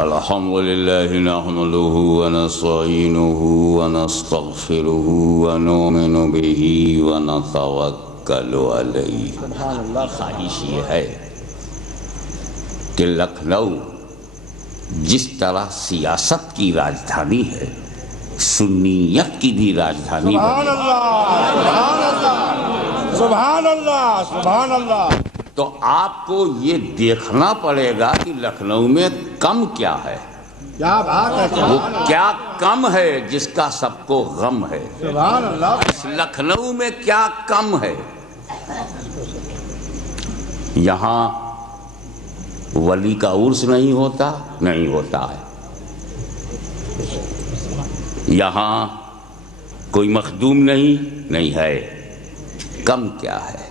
الحمد لله نحمده ونستعينه ونستغفره ونؤمن به ونتوکل علیہ۔ خواہش یہ ہے کہ لکھنؤ جس طرح سیاست کی راجدھانی ہے، سنیت کی بھی راجدھانی سبحان اللہ، سبحان اللہ، سبحان اللہ، سبحان اللہ۔ تو آپ کو یہ دیکھنا پڑے گا کہ لکھنؤ میں کم کیا ہے، کیا بات ہے، وہ کیا کم ہے جس کا سب کو غم ہے۔ سبحان اللہ۔ لکھنؤ میں کیا کم ہے؟ یہاں ولی کا عرس نہیں ہوتا ہے، یہاں کوئی مخدوم نہیں ہے۔ کم کیا ہے؟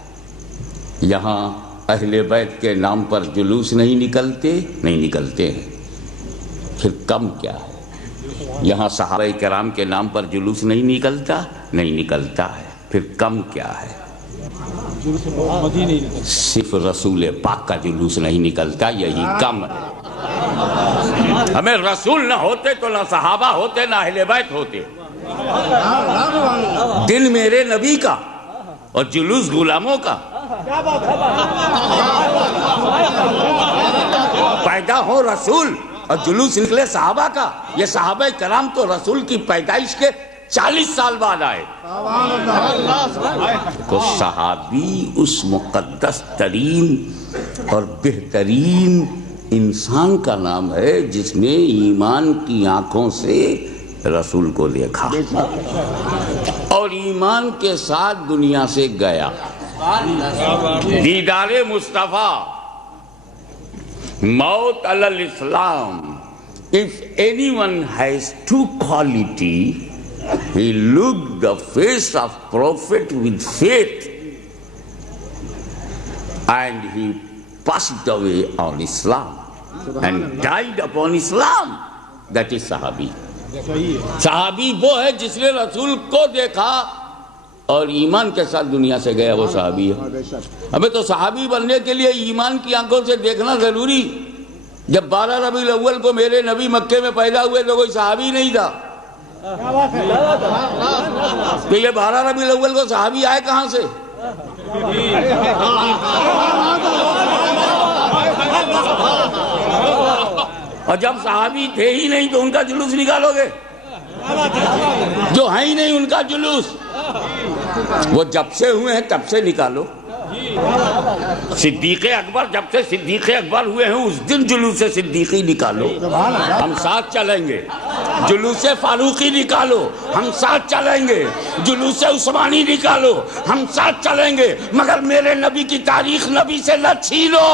یہاں اہل بیت کے نام پر جلوس نہیں نکلتے ہیں۔ پھر کم کیا ہے؟ یہاں صحابہ کرام کے نام پر جلوس نہیں نکلتا ہے۔ پھر کم کیا ہے؟ صرف رسول پاک کا جلوس نہیں نکلتا، یہی کم ہے۔ ہمیں رسول نہ ہوتے تو نہ صحابہ ہوتے، نہ اہل بیت ہوتے۔ دل میرے نبی کا اور جلوس غلاموں کا، پیدا ہو رسول اور جلوس نکلے صحابہ کا۔ یہ صحابہ کرام تو رسول کی پیدائش کے 40 سال بعد آئے۔ تو صحابی اس مقدس ترین اور بہترین انسان کا نام ہے جس نے ایمان کی آنکھوں سے رسول کو دیکھا اور ایمان کے ساتھ دنیا سے گیا۔ دیدار مصطفیٰ، موت علی الاسلام۔ If anyone has two quality, he looked the face of Prophet with faith and he passed away on Islam and died upon Islam. That is صحابی۔ صحابی وہ ہے جس نے رسول کو دیکھا اور ایمان کے ساتھ دنیا سے گیا، وہ صحابی ہے۔ ہمیں تو صحابی بننے کے لیے ایمان کی آنکھوں سے دیکھنا ضروری۔ جب 12 ربیع الاول کو میرے نبی مکے میں پیدا ہوئے تو کوئی صحابی نہیں تھا، تو یہ 12 ربیع الاول کو صحابی آئے کہاں سے؟ اور جب صحابی تھے ہی نہیں تو ان کا جلوس نکالو گے؟ جو ہیں ہی نہیں ان کا جلوس، وہ جب سے ہوئے ہیں تب سے نکالو۔ صدیق اکبر جب سے صدیق اکبر ہوئے ہیں اس دن جلوس صدیقی نکالو، ہم ساتھ چلیں گے۔ جلوس فاروقی نکالو، ہم ساتھ چلیں گے۔ جلوس عثمانی نکالو، ہم ساتھ چلیں گے، مگر میرے نبی کی تاریخ نبی سے نہ چھینو۔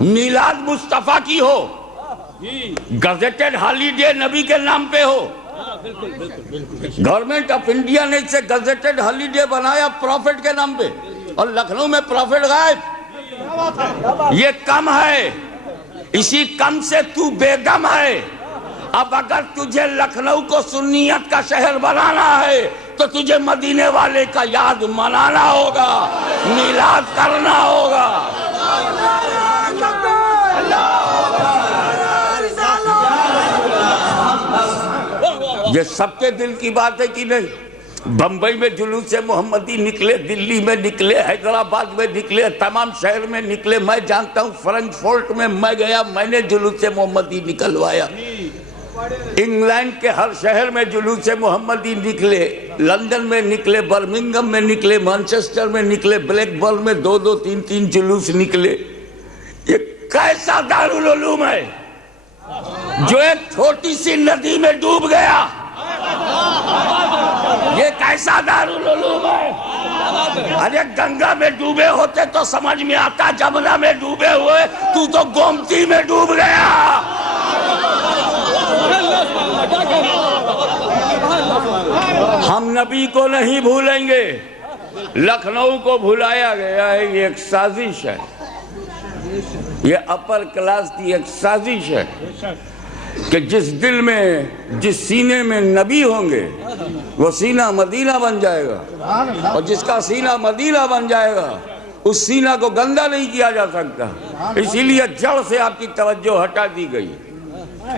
میلاد مصطفیٰ کی ہو، گزٹڈ ہالیڈے نبی کے نام پہ ہو، گورنمنٹ آف انڈیا نے اسے گزٹڈ ہالیڈے بنایا پروفٹ کے نام پہ، اور لکھنؤ میں پروفٹ غائب۔ یہ کم ہے، اسی کم سے تو بے دم ہے۔ اب اگر تجھے لکھنؤ کو سنیت کا شہر بنانا ہے تو تجھے مدینے والے کا یاد منانا ہوگا، میلاد کرنا ہوگا۔ یہ سب کے دل کی بات ہے کہ نہیں؟ بمبئی میں جلوس محمدی نکلے، دلی میں نکلے، حیدرآباد میں نکلے، تمام شہر میں نکلے۔ میں جانتا ہوں فرنک فورٹ میں میں گیا، میں نے جلوس محمدی نکلوایا۔ انگلینڈ کے ہر شہر میں جلوس محمدی نکلے، لندن میں نکلے، برمنگم میں نکلے، مانچسٹر میں نکلے، بلیک برن میں 2 3 جلوس نکلے۔ یہ کیسا دارالعلوم ہے جو ایک چھوٹی سی ندی میں ڈوب گیا؟ یہ کیسا دارالعلوم ہے؟ ارے گنگا میں ڈوبے ہوتے تو سمجھ میں آتا، جمنا میں ڈوبے ہوئے تو گومتی میں ڈوب گیا۔ ہم نبی کو نہیں بھولیں گے، لکھنؤ کو بھلایا گیا ہے، یہ ایک سازش ہے، یہ اپر کلاس کی ایک سازش ہے۔ کہ جس دل میں جس سینے میں نبی ہوں گے وہ سینہ مدینہ بن جائے گا، اور جس کا سینہ مدینہ بن جائے گا اس سینہ کو گندا نہیں کیا جا سکتا، اسی لیے جڑ سے آپ کی توجہ ہٹا دی گئی۔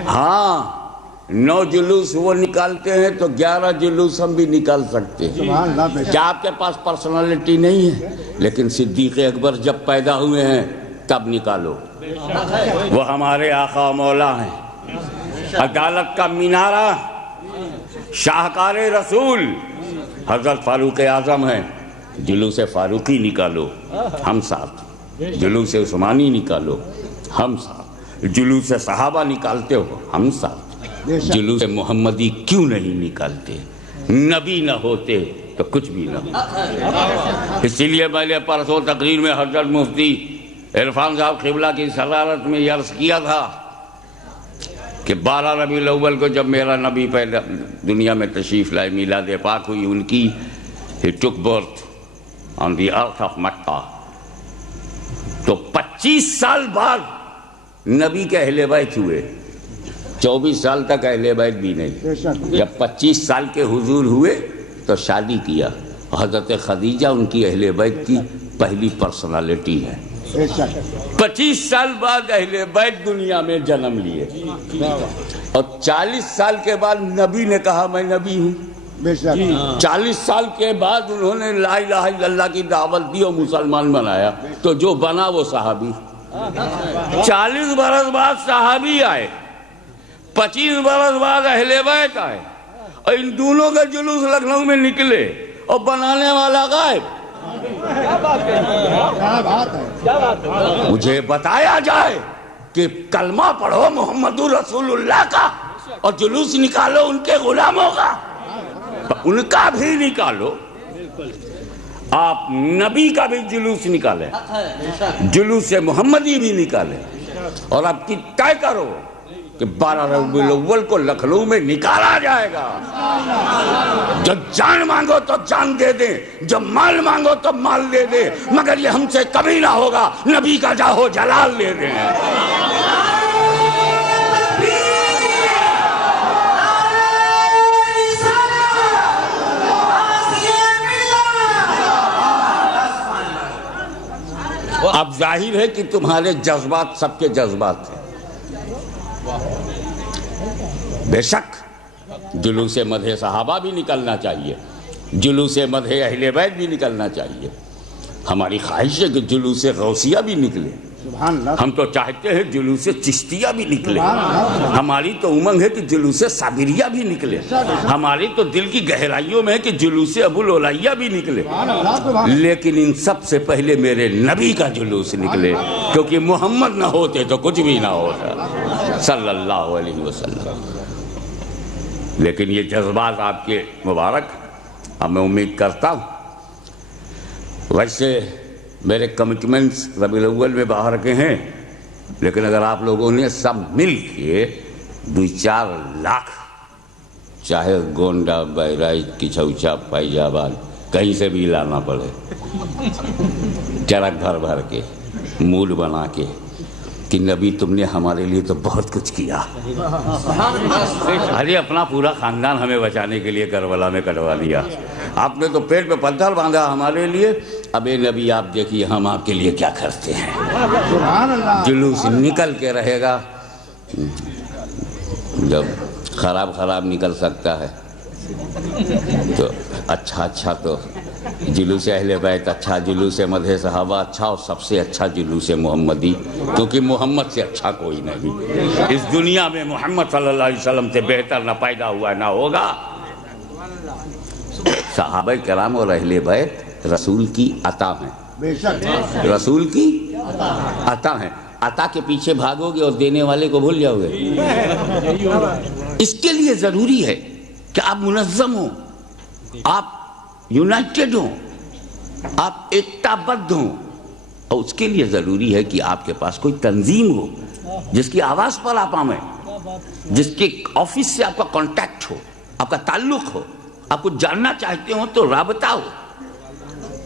ہاں 9 جلوس وہ نکالتے ہیں تو 11 جلوس ہم بھی نکال سکتے ہیں۔ کیا آپ کے پاس پرسنالٹی نہیں ہے؟ لیکن صدیق اکبر جب پیدا ہوئے ہیں تب نکالو، وہ ہمارے آقا و مولا ہیں، عدالت کا مینارہ، شاہکار رسول حضرت فاروق اعظم ہیں، جلوس فاروقی نکالو ہم ساتھ، جلوس عثمانی نکالو ہم ساتھ، جلوس صحابہ نکالتے ہو ہم ساتھ، جلوس محمدی کیوں نہیں نکالتے؟ نبی نہ ہوتے تو کچھ بھی نہ ہوتا۔ اسی لیے میں نے پرسوں تقریر میں حضرت مفتی عرفان صاحب قبلہ کی صدارت میں عرض کیا تھا کہ 12 ربیع الاول کو جب میرا نبی پہلے دنیا میں تشریف لائے، میلاد پاک ہوئی ان کی، he took birth on the earth of Makkah، تو 25 سال بعد نبی کے اہل بیت ہوئے، 24 سال تک اہل بیت بھی نہیں۔ جب 25 سال کے حضور ہوئے تو شادی کیا، حضرت خدیجہ ان کی اہل بیت کی پہلی پرسنالٹی ہے۔ 25 سال بعد اہل بیت دنیا میں جنم لیے، اور 40 سال کے بعد نبی نے کہا میں نبی ہوں۔ 40 سال کے بعد انہوں نے لا الہ الا اللہ کی دعوت دی اور مسلمان بنایا، تو جو بنا وہ صحابی۔ 40 برس بعد صحابی آئے، 25 برس بعد اہل بیت آئے، اور ان دونوں کا جلوس لکھنؤ میں نکلے اور بنانے والا غائب۔ مجھے بتایا جائے کہ کلمہ پڑھو محمد رسول اللہ کا اور جلوس نکالو ان کے غلاموں کا، ان کا بھی نکالو، آپ نبی کا بھی جلوس نکالیں، جلوس محمدی بھی نکالیں، اور آپ کی طے کرو کہ 12 ربیع الاول کو لکھنؤ میں نکالا جائے گا۔ جب جان مانگو تو جان دے دیں، جب مال مانگو تو مال دے دیں، مگر یہ ہم سے کبھی نہ ہوگا نبی کا جاہو جلال لے دیں۔ اب ظاہر ہے کہ تمہارے جذبات سب کے جذبات ہیں، بے شک جلوس مدح صحابہ بھی نکلنا چاہیے، جلوس مدح اہل بیت بھی نکلنا چاہیے، ہماری خواہش ہے کہ جلوس غوثیہ بھی نکلے، ہم تو چاہتے ہیں جلوس چشتیہ بھی نکلے، ہماری تو امنگ ہے کہ جلوس صابریہ بھی نکلے، ہماری تو دل کی گہرائیوں میں ہے کہ جلوس ابو العلیہ بھی نکلے، لیکن ان سب سے پہلے میرے نبی کا جلوس نکلے، کیونکہ محمد نہ ہوتے تو کچھ بھی نہ ہوتا صلی اللہ علیہ وسلم۔ لیکن یہ جذبات آپ کے مبارک، اب میں امید کرتا ہوں، ویسے میرے کمٹمنٹس ربیع الاول میں باہر کے ہیں، لیکن اگر آپ لوگوں نے سب مل کے 2-4 لاکھ، چاہے گونڈا بہرائچ کچھوچا فیض آباد کہیں سے بھی لانا پڑے، ٹرک بھر بھر کے، موڈ بنا کے کہ نبی تم نے ہمارے لیے تو بہت کچھ کیا، ارے اپنا پورا خاندان ہمیں بچانے کے لیے کربلا میں کٹوا دیا، آپ نے تو پیٹ پہ پتھر باندھا ہمارے لیے، اب اے نبی آپ دیکھیے ہم آپ کے لیے کیا کرتے ہیں۔ جلوس نکل کے رہے گا، جب خراب نکل سکتا ہے تو اچھا تو جلوس اہل بیت اچھا، جلوس مدح صحابہ اچھا، اور سب سے اچھا جلوس محمدی، کیونکہ محمد سے اچھا کوئی نہیں اس دنیا میں، محمد صلی اللہ علیہ وسلم سے بہتر نہ پیدا ہوا نہ ہوگا۔ صحابہ کرام اور اہل بیت رسول کی عطا ہیں، رسول کی عطا ہیں، عطا کے پیچھے بھاگو گے اور دینے والے کو بھول جاؤ گے۔ اس کے لیے ضروری ہے کہ آپ منظم ہوں، آپ یونائٹڈ ہوں، آپ ایکتا بدھ ہوں، اور اس کے لیے ضروری ہے کہ آپ کے پاس کوئی تنظیم ہو جس کی آواز پر آپ آمیں، جس کے آفس سے آپ کا کانٹیکٹ ہو، آپ کا تعلق ہو، آپ کو جاننا چاہتے ہو تو رابطہ ہو۔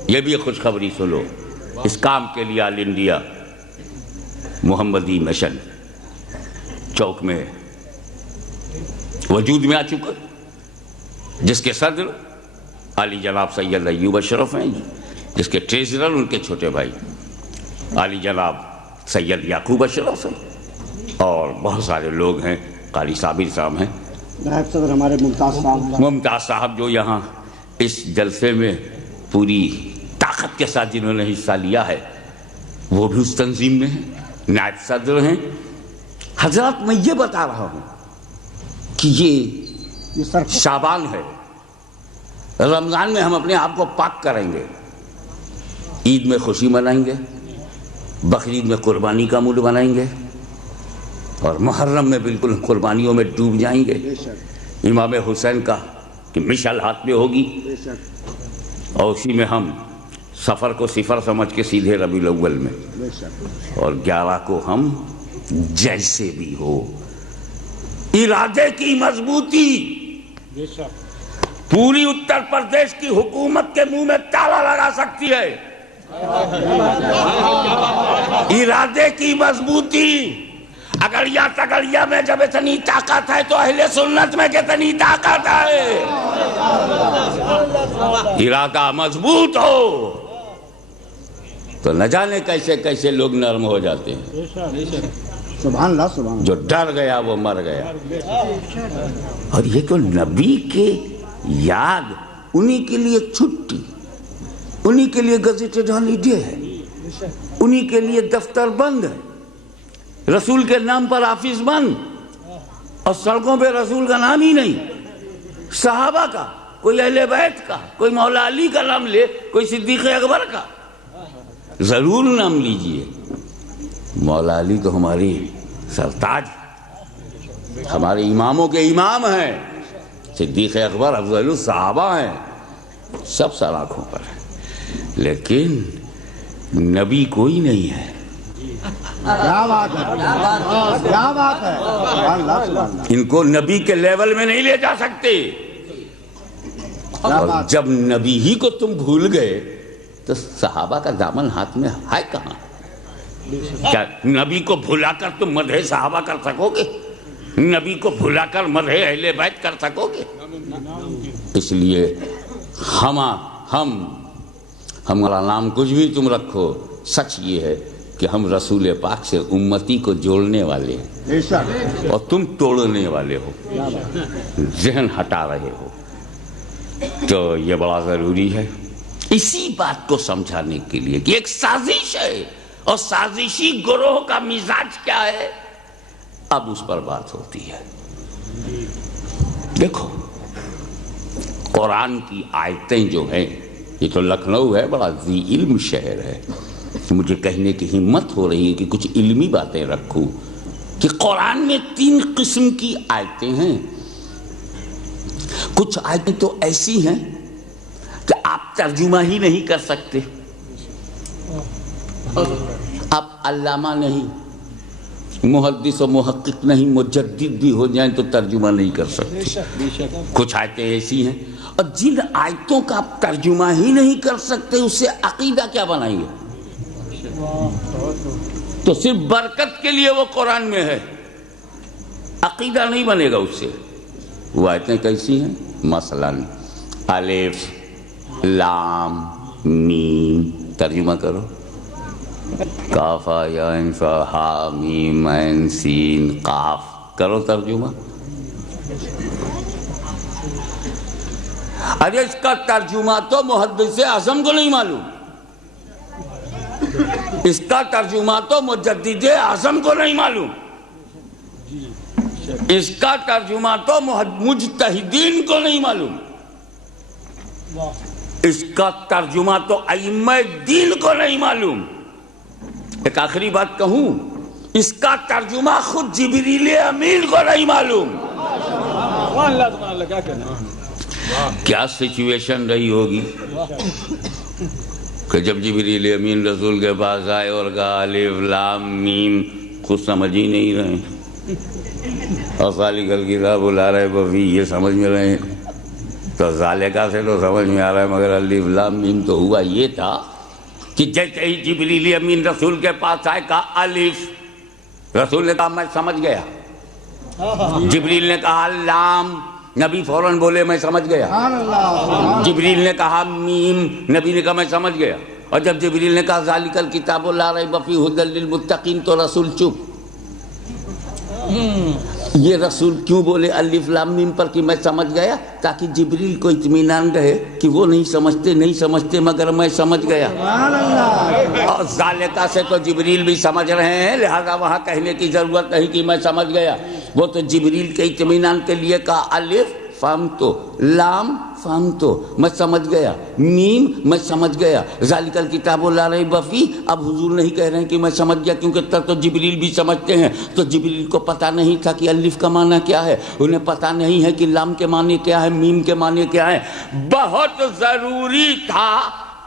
یہ بھی خوشخبری سنو، اس کام کے لیے آل انڈیا محمدی مشن چوک میں وجود میں آ چکا، جس کے صدر علی جناب سید ایوب اشرف ہیں جی، جس کے ٹریزرر ان کے چھوٹے بھائی علی جناب سید یعقوب اشرف ہیں، اور بہت سارے لوگ ہیں، قاری صابر صاحب ہیں، نائب صدر ہمارے ممتاز صاحب جو یہاں اس جلسے میں پوری طاقت کے ساتھ جنہوں نے حصہ لیا ہے، وہ بھی اس تنظیم میں ہیں، نائب صدر ہیں۔ حضرات میں یہ بتا رہا ہوں کہ یہ شعبان ہے، رمضان میں ہم اپنے آپ کو پاک کریں گے، عید میں خوشی منائیں گے، بقرعید میں قربانی کا موڈ بنائیں گے، اور محرم میں بالکل قربانیوں میں ڈوب جائیں گے۔ امام حسین کا کہ مشعل ہاتھ میں ہوگی، اور اسی میں ہم سفر کو صفر سمجھ کے سیدھے ربیع الاول میں، اور 11 کو ہم جیسے بھی ہو ارادے کی مضبوطی پوری اتر پردیش کی حکومت کے منہ میں تالا لگا سکتی ہے۔ ارادے کی مضبوطی، اگڑیا تگڑیا میں جب اتنی طاقت ہے تو اہل سنت میں کتنی طاقت ہے۔ ارادہ مضبوط ہو تو نہ جانے کیسے کیسے لوگ نرم ہو جاتے ہیں۔ سبحان اللہ، سبحان اللہ۔ جو ڈر گیا وہ مر گیا۔ اور یہ تو نبی کے یاد، انہی کے لیے چھٹی، انہی کے لیے گزیٹڈ ہالیڈے ہے، انہی کے لیے دفتر بند ہے، رسول کے نام پر آفس بند، اور سڑکوں پہ رسول کا نام ہی نہیں، صحابہ کا، کوئی اہل بیت کا، کوئی مولا علی کا نام لے، کوئی صدیق اکبر کا، ضرور نام لیجئے۔ مولا علی تو ہماری سرتاج، ہمارے اماموں کے امام ہیں، صدیق اکبر افضل الصحابہ ہیں، سب سر آنکھوں پر ہیں، لیکن نبی کوئی نہیں ہے۔ کیا بات ہے، کیا بات ہے، سبحان اللہ، سبحان اللہ۔ ان کو نبی کے لیول میں نہیں لے جا سکتے، اور جب نبی ہی کو تم بھول گئے تو صحابہ کا دامن ہاتھ میں ہے کہاں؟ کیا نبی کو بھلا کر تم مدح صحابہ کر سکو گے؟ نبی کو بھلا کر مدح اہل بیت کر سکو گے؟ اس لیے ہمارا نام کچھ بھی تم رکھو، سچ یہ ہے کہ ہم رسول پاک سے امتی کو جوڑنے والے ہیں، اور تم توڑنے والے ہو، ذہن ہٹا رہے ہو۔ تو یہ بڑا ضروری ہے اسی بات کو سمجھانے کے لیے کہ ایک سازش ہے، اور سازشی گروہ کا مزاج کیا ہے، اب اس پر بات ہوتی ہے۔ دیکھو قرآن کی آیتیں جو ہیں، یہ تو لکھنؤ ہے، بڑا ذی علم شہر ہے، مجھے کہنے کی ہمت ہو رہی ہے کہ کچھ علمی باتیں رکھوں، کہ قرآن میں 3 قسم کی آیتیں ہیں۔ کچھ آیتیں تو ایسی ہیں کہ آپ ترجمہ ہی نہیں کر سکتے، آپ علامہ نہیں، محدث و محقق نہیں، مجدد بھی ہو جائیں تو ترجمہ نہیں کر سکتے۔ کچھ آیتیں ایسی ہیں، اور جن آیتوں کا آپ ترجمہ ہی نہیں کر سکتے اس سے عقیدہ کیا بنائیں گے؟ تو صرف برکت کے لیے وہ قرآن میں ہے، عقیدہ نہیں بنے گا اس سے۔ وہ آیتیں کیسی ہیں؟ مثلا الف لام میم، ترجمہ کرو، کاف یا عین فا ہا میم عین سین قاف، کرو ترجمہ۔ ارے اس کا ترجمہ تو محدث اعظم کو نہیں معلوم، اس کا ترجمہ تو مجدد اعظم کو نہیں معلوم، اس کا ترجمہ تو مجتہدین کو نہیں معلوم، اس کا ترجمہ تو ائمہ دین کو نہیں معلوم۔ ایک آخری بات کہوں، اس کا ترجمہ خود جبریل امین کو نہیں معلوم۔ کیا سچویشن رہی ہوگی کہ جب جبریل امین رسول کے پاس آئے اور کہا الف لام میم، کچھ سمجھ ہی نہیں رہے، اور خالق الکتاب لا ریب فیہ یہ سمجھ میں رہے ہیں، تو ذالکہ سے تو سمجھ میں آ رہا ہے، مگر الف لام میم تو ہوا یہ تھا کہ جیسے ہی جبریل امین رسول کے پاس آئے کہا الف، رسول نے کہا میں سمجھ گیا، جبریل نے کہا لام، نبی فوراً بولے میں سمجھ گیا۔ سبحان اللہ، جبریل نے کہا میم، نبی نے کہا میں سمجھ گیا۔ اور جب جبریل نے کہا ذالک الکتاب لا ریب فیہ ھدی للمتقین تو رسول چپ۔ یہ رسول کیوں بولے الف لام میم پر کہ میں سمجھ گیا؟ تاکہ جبریل کو اطمینان رہے کہ وہ نہیں سمجھتے مگر میں سمجھ گیا۔ سبحان اللہ، اور ذالکہ سے تو جبریل بھی سمجھ رہے ہیں، لہذا وہاں کہنے کی ضرورت نہیں کہ میں سمجھ گیا۔ وہ تو جبریل کے اطمینان کے لیے کہا الف فہمتو، لام فہمتو میں سمجھ گیا، میم میں سمجھ گیا، ذالک الکتاب لا ریب فیہ۔ اب حضور نہیں کہہ رہے ہیں کہ میں سمجھ گیا، کیونکہ تب تو جبریل بھی سمجھتے ہیں۔ تو جبریل کو پتہ نہیں تھا کہ الف کا معنی کیا ہے، انہیں پتہ نہیں ہے کہ لام کے معنی کیا ہے، میم کے معنی کیا ہے۔ بہت ضروری تھا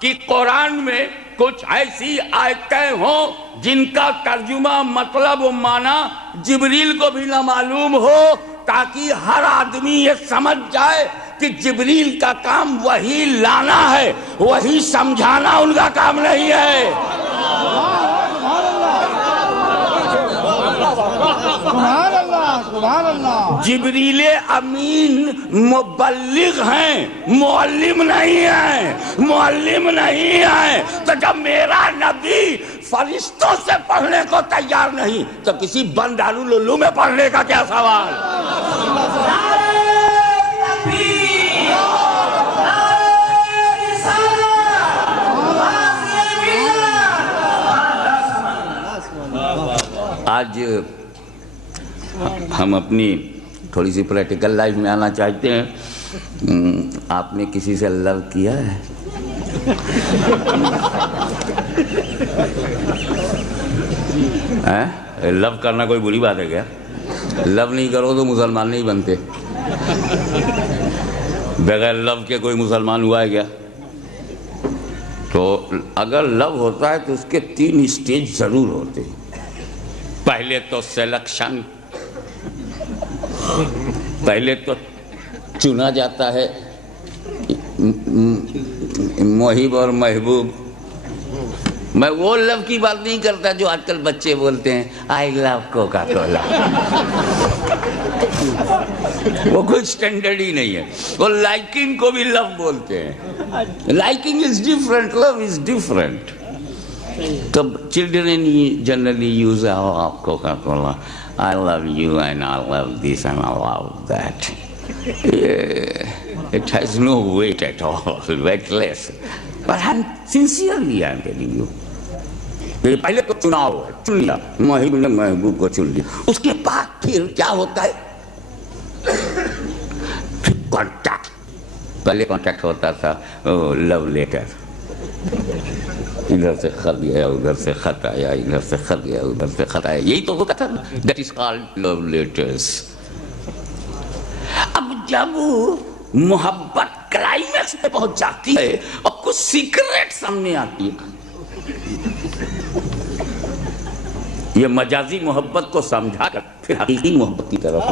کہ قرآن میں کچھ ایسی آیتیں ہوں جن کا ترجمہ مطلب و معنی جبریل کو بھی نہ معلوم ہو، تاکہ ہر آدمی یہ سمجھ جائے کہ جبریل کا کام وہی لانا ہے، وہی سمجھانا ان کا کام نہیں ہے۔ سبحان اللہ، سبحان اللہ، جبریل امین مبلغ ہیں، معلم نہیں ہیں، معلم نہیں ہیں۔ تو جب میرا نبی فرشتوں سے پڑھنے کو تیار نہیں تو کسی بند دارالعلوم میں پڑھنے کا کیا سوال؟ آج ہم اپنی تھوڑی سی پریکٹیکل لائف میں آنا چاہتے ہیں۔ آپ نے کسی سے لو کیا ہے؟ لو کرنا کوئی بری بات ہے کیا؟ لو نہیں کرو تو مسلمان نہیں بنتے۔ بغیر لو کے کوئی مسلمان ہوا ہے کیا؟ تو اگر لو ہوتا ہے تو اس کے 3 اسٹیج ضرور ہوتے ہیں۔ پہلے تو سلیکشن، پہلے تو چنا جاتا ہے محب اور محبوب۔ میں وہ لو کی بات نہیں کرتا جو آج کل بچے بولتے ہیں آئی لو کوکا کولا۔ وہ کوئی سٹینڈرڈ ہی نہیں ہے۔ وہ لائکنگ کو بھی لو بولتے ہیں۔ Liking is different, love is different. تو children generally use Coca Cola, I love you and I love this and I love that. It has no weight at all, weightless. But sincerely I'm telling you. پہلے تو چناؤ ہے، چن لیا، محب نے محبوب کو چن لیا۔ اس کے بعد پھر کیا ہوتا ہے؟ پھر کانٹیکٹ۔ پہلے کانٹیکٹ ہوتا تھا لو لیٹر، ادھر سے خط گیا، ادھر سے خط آیا، ادھر سے خط گیا، ادھر سے خط آیا، یہی تو ہوتا تھا نا۔ That is called love letters. اب جب محبت کلائمیکس پہ پہنچ جاتی ہے اور کچھ سیکریٹ سامنے آتی ہے، یہ مجازی محبت کو سمجھا کر پھر حقیقی محبت کی طرف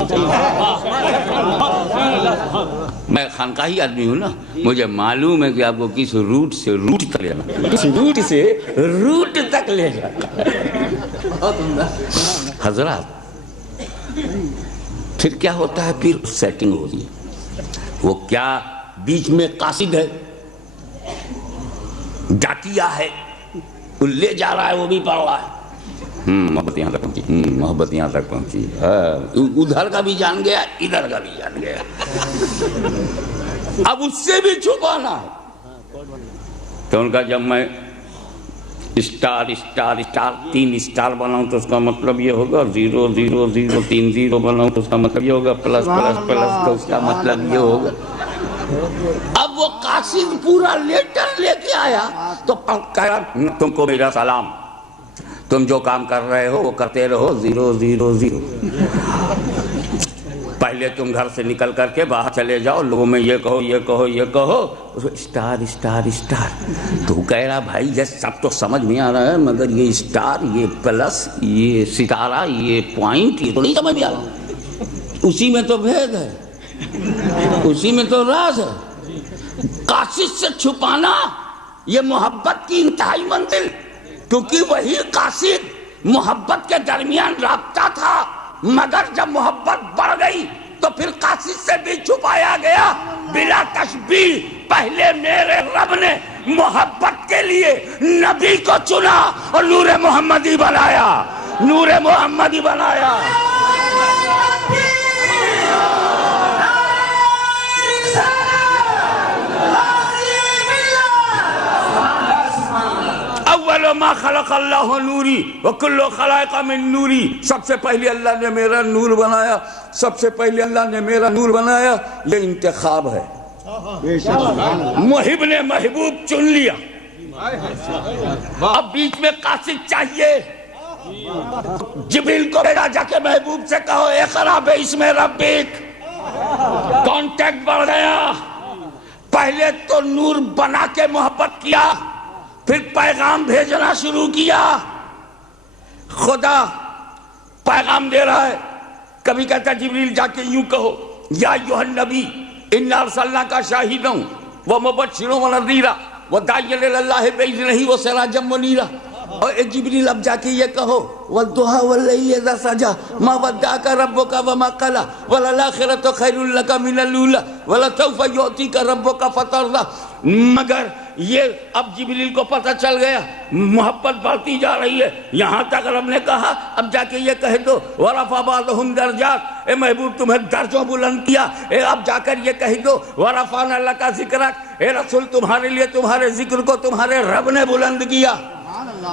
میں خانقاہی آدمی ہوں نا، مجھے معلوم ہے کہ آپ کو کس روٹ سے روٹ تک لے جانا، کس روٹ سے روٹ تک لے جانا۔ حضرات پھر کیا ہوتا ہے؟ پھر سیٹنگ ہو رہی ہے۔ وہ کیا بیچ میں قاصد ہے، ڈاکیا ہے، وہ لے جا رہا ہے، وہ بھی پڑھ رہا ہے۔ محبت یہاں تک پہنچی، محبت یہاں تک پہنچی، ادھر کا بھی جان گیا، ادھر کا بھی جان گیا۔ اب اس سے بھی چھپانا ہے تو ان کا جب میں اسٹار اسٹار اسٹار 3 اسٹار بناؤں تو اس کا مطلب یہ ہوگا 0 0 0 3 0 بناؤں تو اس کا مطلب یہ ہوگا پلس پلس پلس تو اس کا مطلب یہ ہوگا۔ اب وہ قاصد پورا لیٹر لے کے آیا تو کہا تم کو میرا سلام، تم جو کام کر رہے ہو وہ کرتے رہو 0 0 0۔ پہلے تم گھر سے نکل کر کے باہر چلے جاؤ، لوگوں میں یہ کہو یہ کہو یہ کہو، اسٹار اسٹار اسٹار۔ تو کہہ رہا بھائی یہ سب تو سمجھ میں آ رہا ہے مگر یہ اسٹار، یہ پلس، یہ ستارہ، یہ پوائنٹ، یہ تو نہیں سمجھ میں آ رہا۔ اسی میں تو بھید ہے، اسی میں تو راز ہے۔ قاصد سے چھپانا یہ محبت کی انتہائی منزل، کیونکہ وہی قاصد محبت کے درمیان رابطہ تھا، مگر جب محبت بڑھ گئی تو پھر قاصد سے بھی چھپایا گیا بلا تشبیہ. پہلے میرے رب نے محبت کے لیے نبی کو چنا اور نور محمدی بنایا، نور محمدی بنایا. اول ما خلق اللہ نوری وکل خلائق من نوری. سب سے پہلے اللہ نے میرا نور بنایا، سب سے پہلے اللہ نے میرا نور بنایا. یہ انتخاب ہے، محب نے محبوب چن لیا. اب بیچ میں قاصد چاہیے. جبریل کو بھیجا جا کے محبوب سے کہو اقرا باسم ربک. کانٹیکٹ بڑھ گیا. پہلے تو نور بنا کے محبت کیا، پھر پیغام بھیجنا شروع کیا. خدا پیغام دے رہا ہے. کبھی کہتا جبریل جا کے یوں کہو یا ایھا النبی انا ارسلناک شاہدا ومبشرا ونذیرا وداعیا الی اللہ باذنہ وسراجا منیرا. اور اے جبریل اب جا کے یہ کہو والضحی واللیل اذا سجی ما ودعک ربک وما قلی وللآخرۃ خیر لک من الاولی ولسوف یعطیک ربک فترضی. مگر یہ اب جبریل کو پتہ چل گیا محبت بڑھتی جا رہی ہے. یہاں تک رب نے کہا اب جا کے یہ کہہ دو ورفع بعضهم درجات. اے محبوب تمہیں درجوں بلند کیا. اب جا کر یہ کہہ دو ورفعنا لک ذکرک. اے رسول تمہارے لیے تمہارے ذکر کو تمہارے رب نے بلند کیا.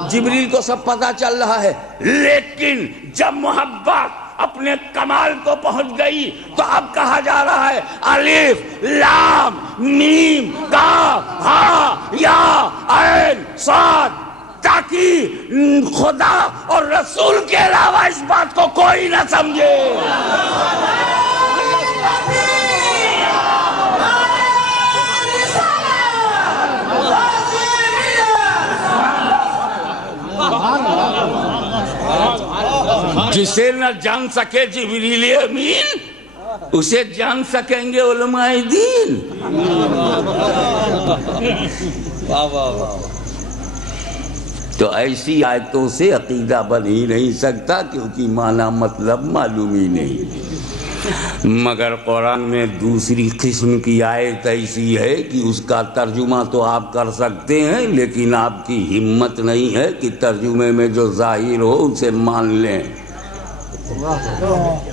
جبریل کو سب پتہ چل رہا ہے. لیکن جب محبت اپنے کمال کو پہنچ گئی تو اب کہا جا رہا ہے الف لام میم کاف ہا یا عین صاد، تاکہ خدا اور رسول کے علاوہ اس بات کو کوئی نہ سمجھے. جسے نہ جان سکے جبریل امین اسے جان سکیں گے علماء دین. تو ایسی آیتوں سے عقیدہ بن ہی نہیں سکتا کیونکہ معنی مطلب معلوم ہی نہیں. مگر قرآن میں دوسری قسم کی آیت ایسی ہے کہ اس کا ترجمہ تو آپ کر سکتے ہیں لیکن آپ کی ہمت نہیں ہے کہ ترجمے میں جو ظاہر ہو اسے مان لیں.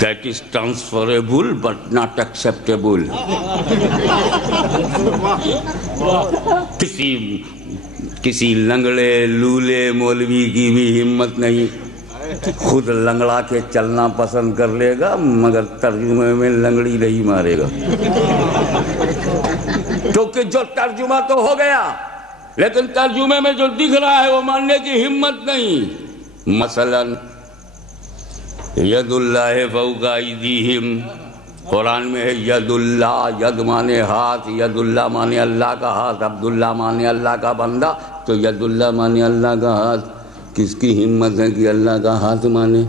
That is transferable but not acceptable. کسی لنگڑے لولے مولوی کی بھی ہمت نہیں. خود لنگڑا کے چلنا پسند کر لے گا مگر ترجمے میں لنگڑی نہیں مارے گا. کیونکہ جو ترجمہ تو ہو گیا لیکن ترجمے میں جو دکھ رہا ہے وہ ماننے کی ہمت نہیں. مثلا ید اللہ فوق ایدیہم، قرآن میں ہے ید اللہ. ید مانے ہاتھ، ید اللہ مانے اللہ کا ہاتھ، عبداللہ مانے اللہ کا بندہ. تو ید اللہ مانے اللہ کا ہاتھ. کس کی ہمت ہے کہ اللہ کا ہاتھ مانے؟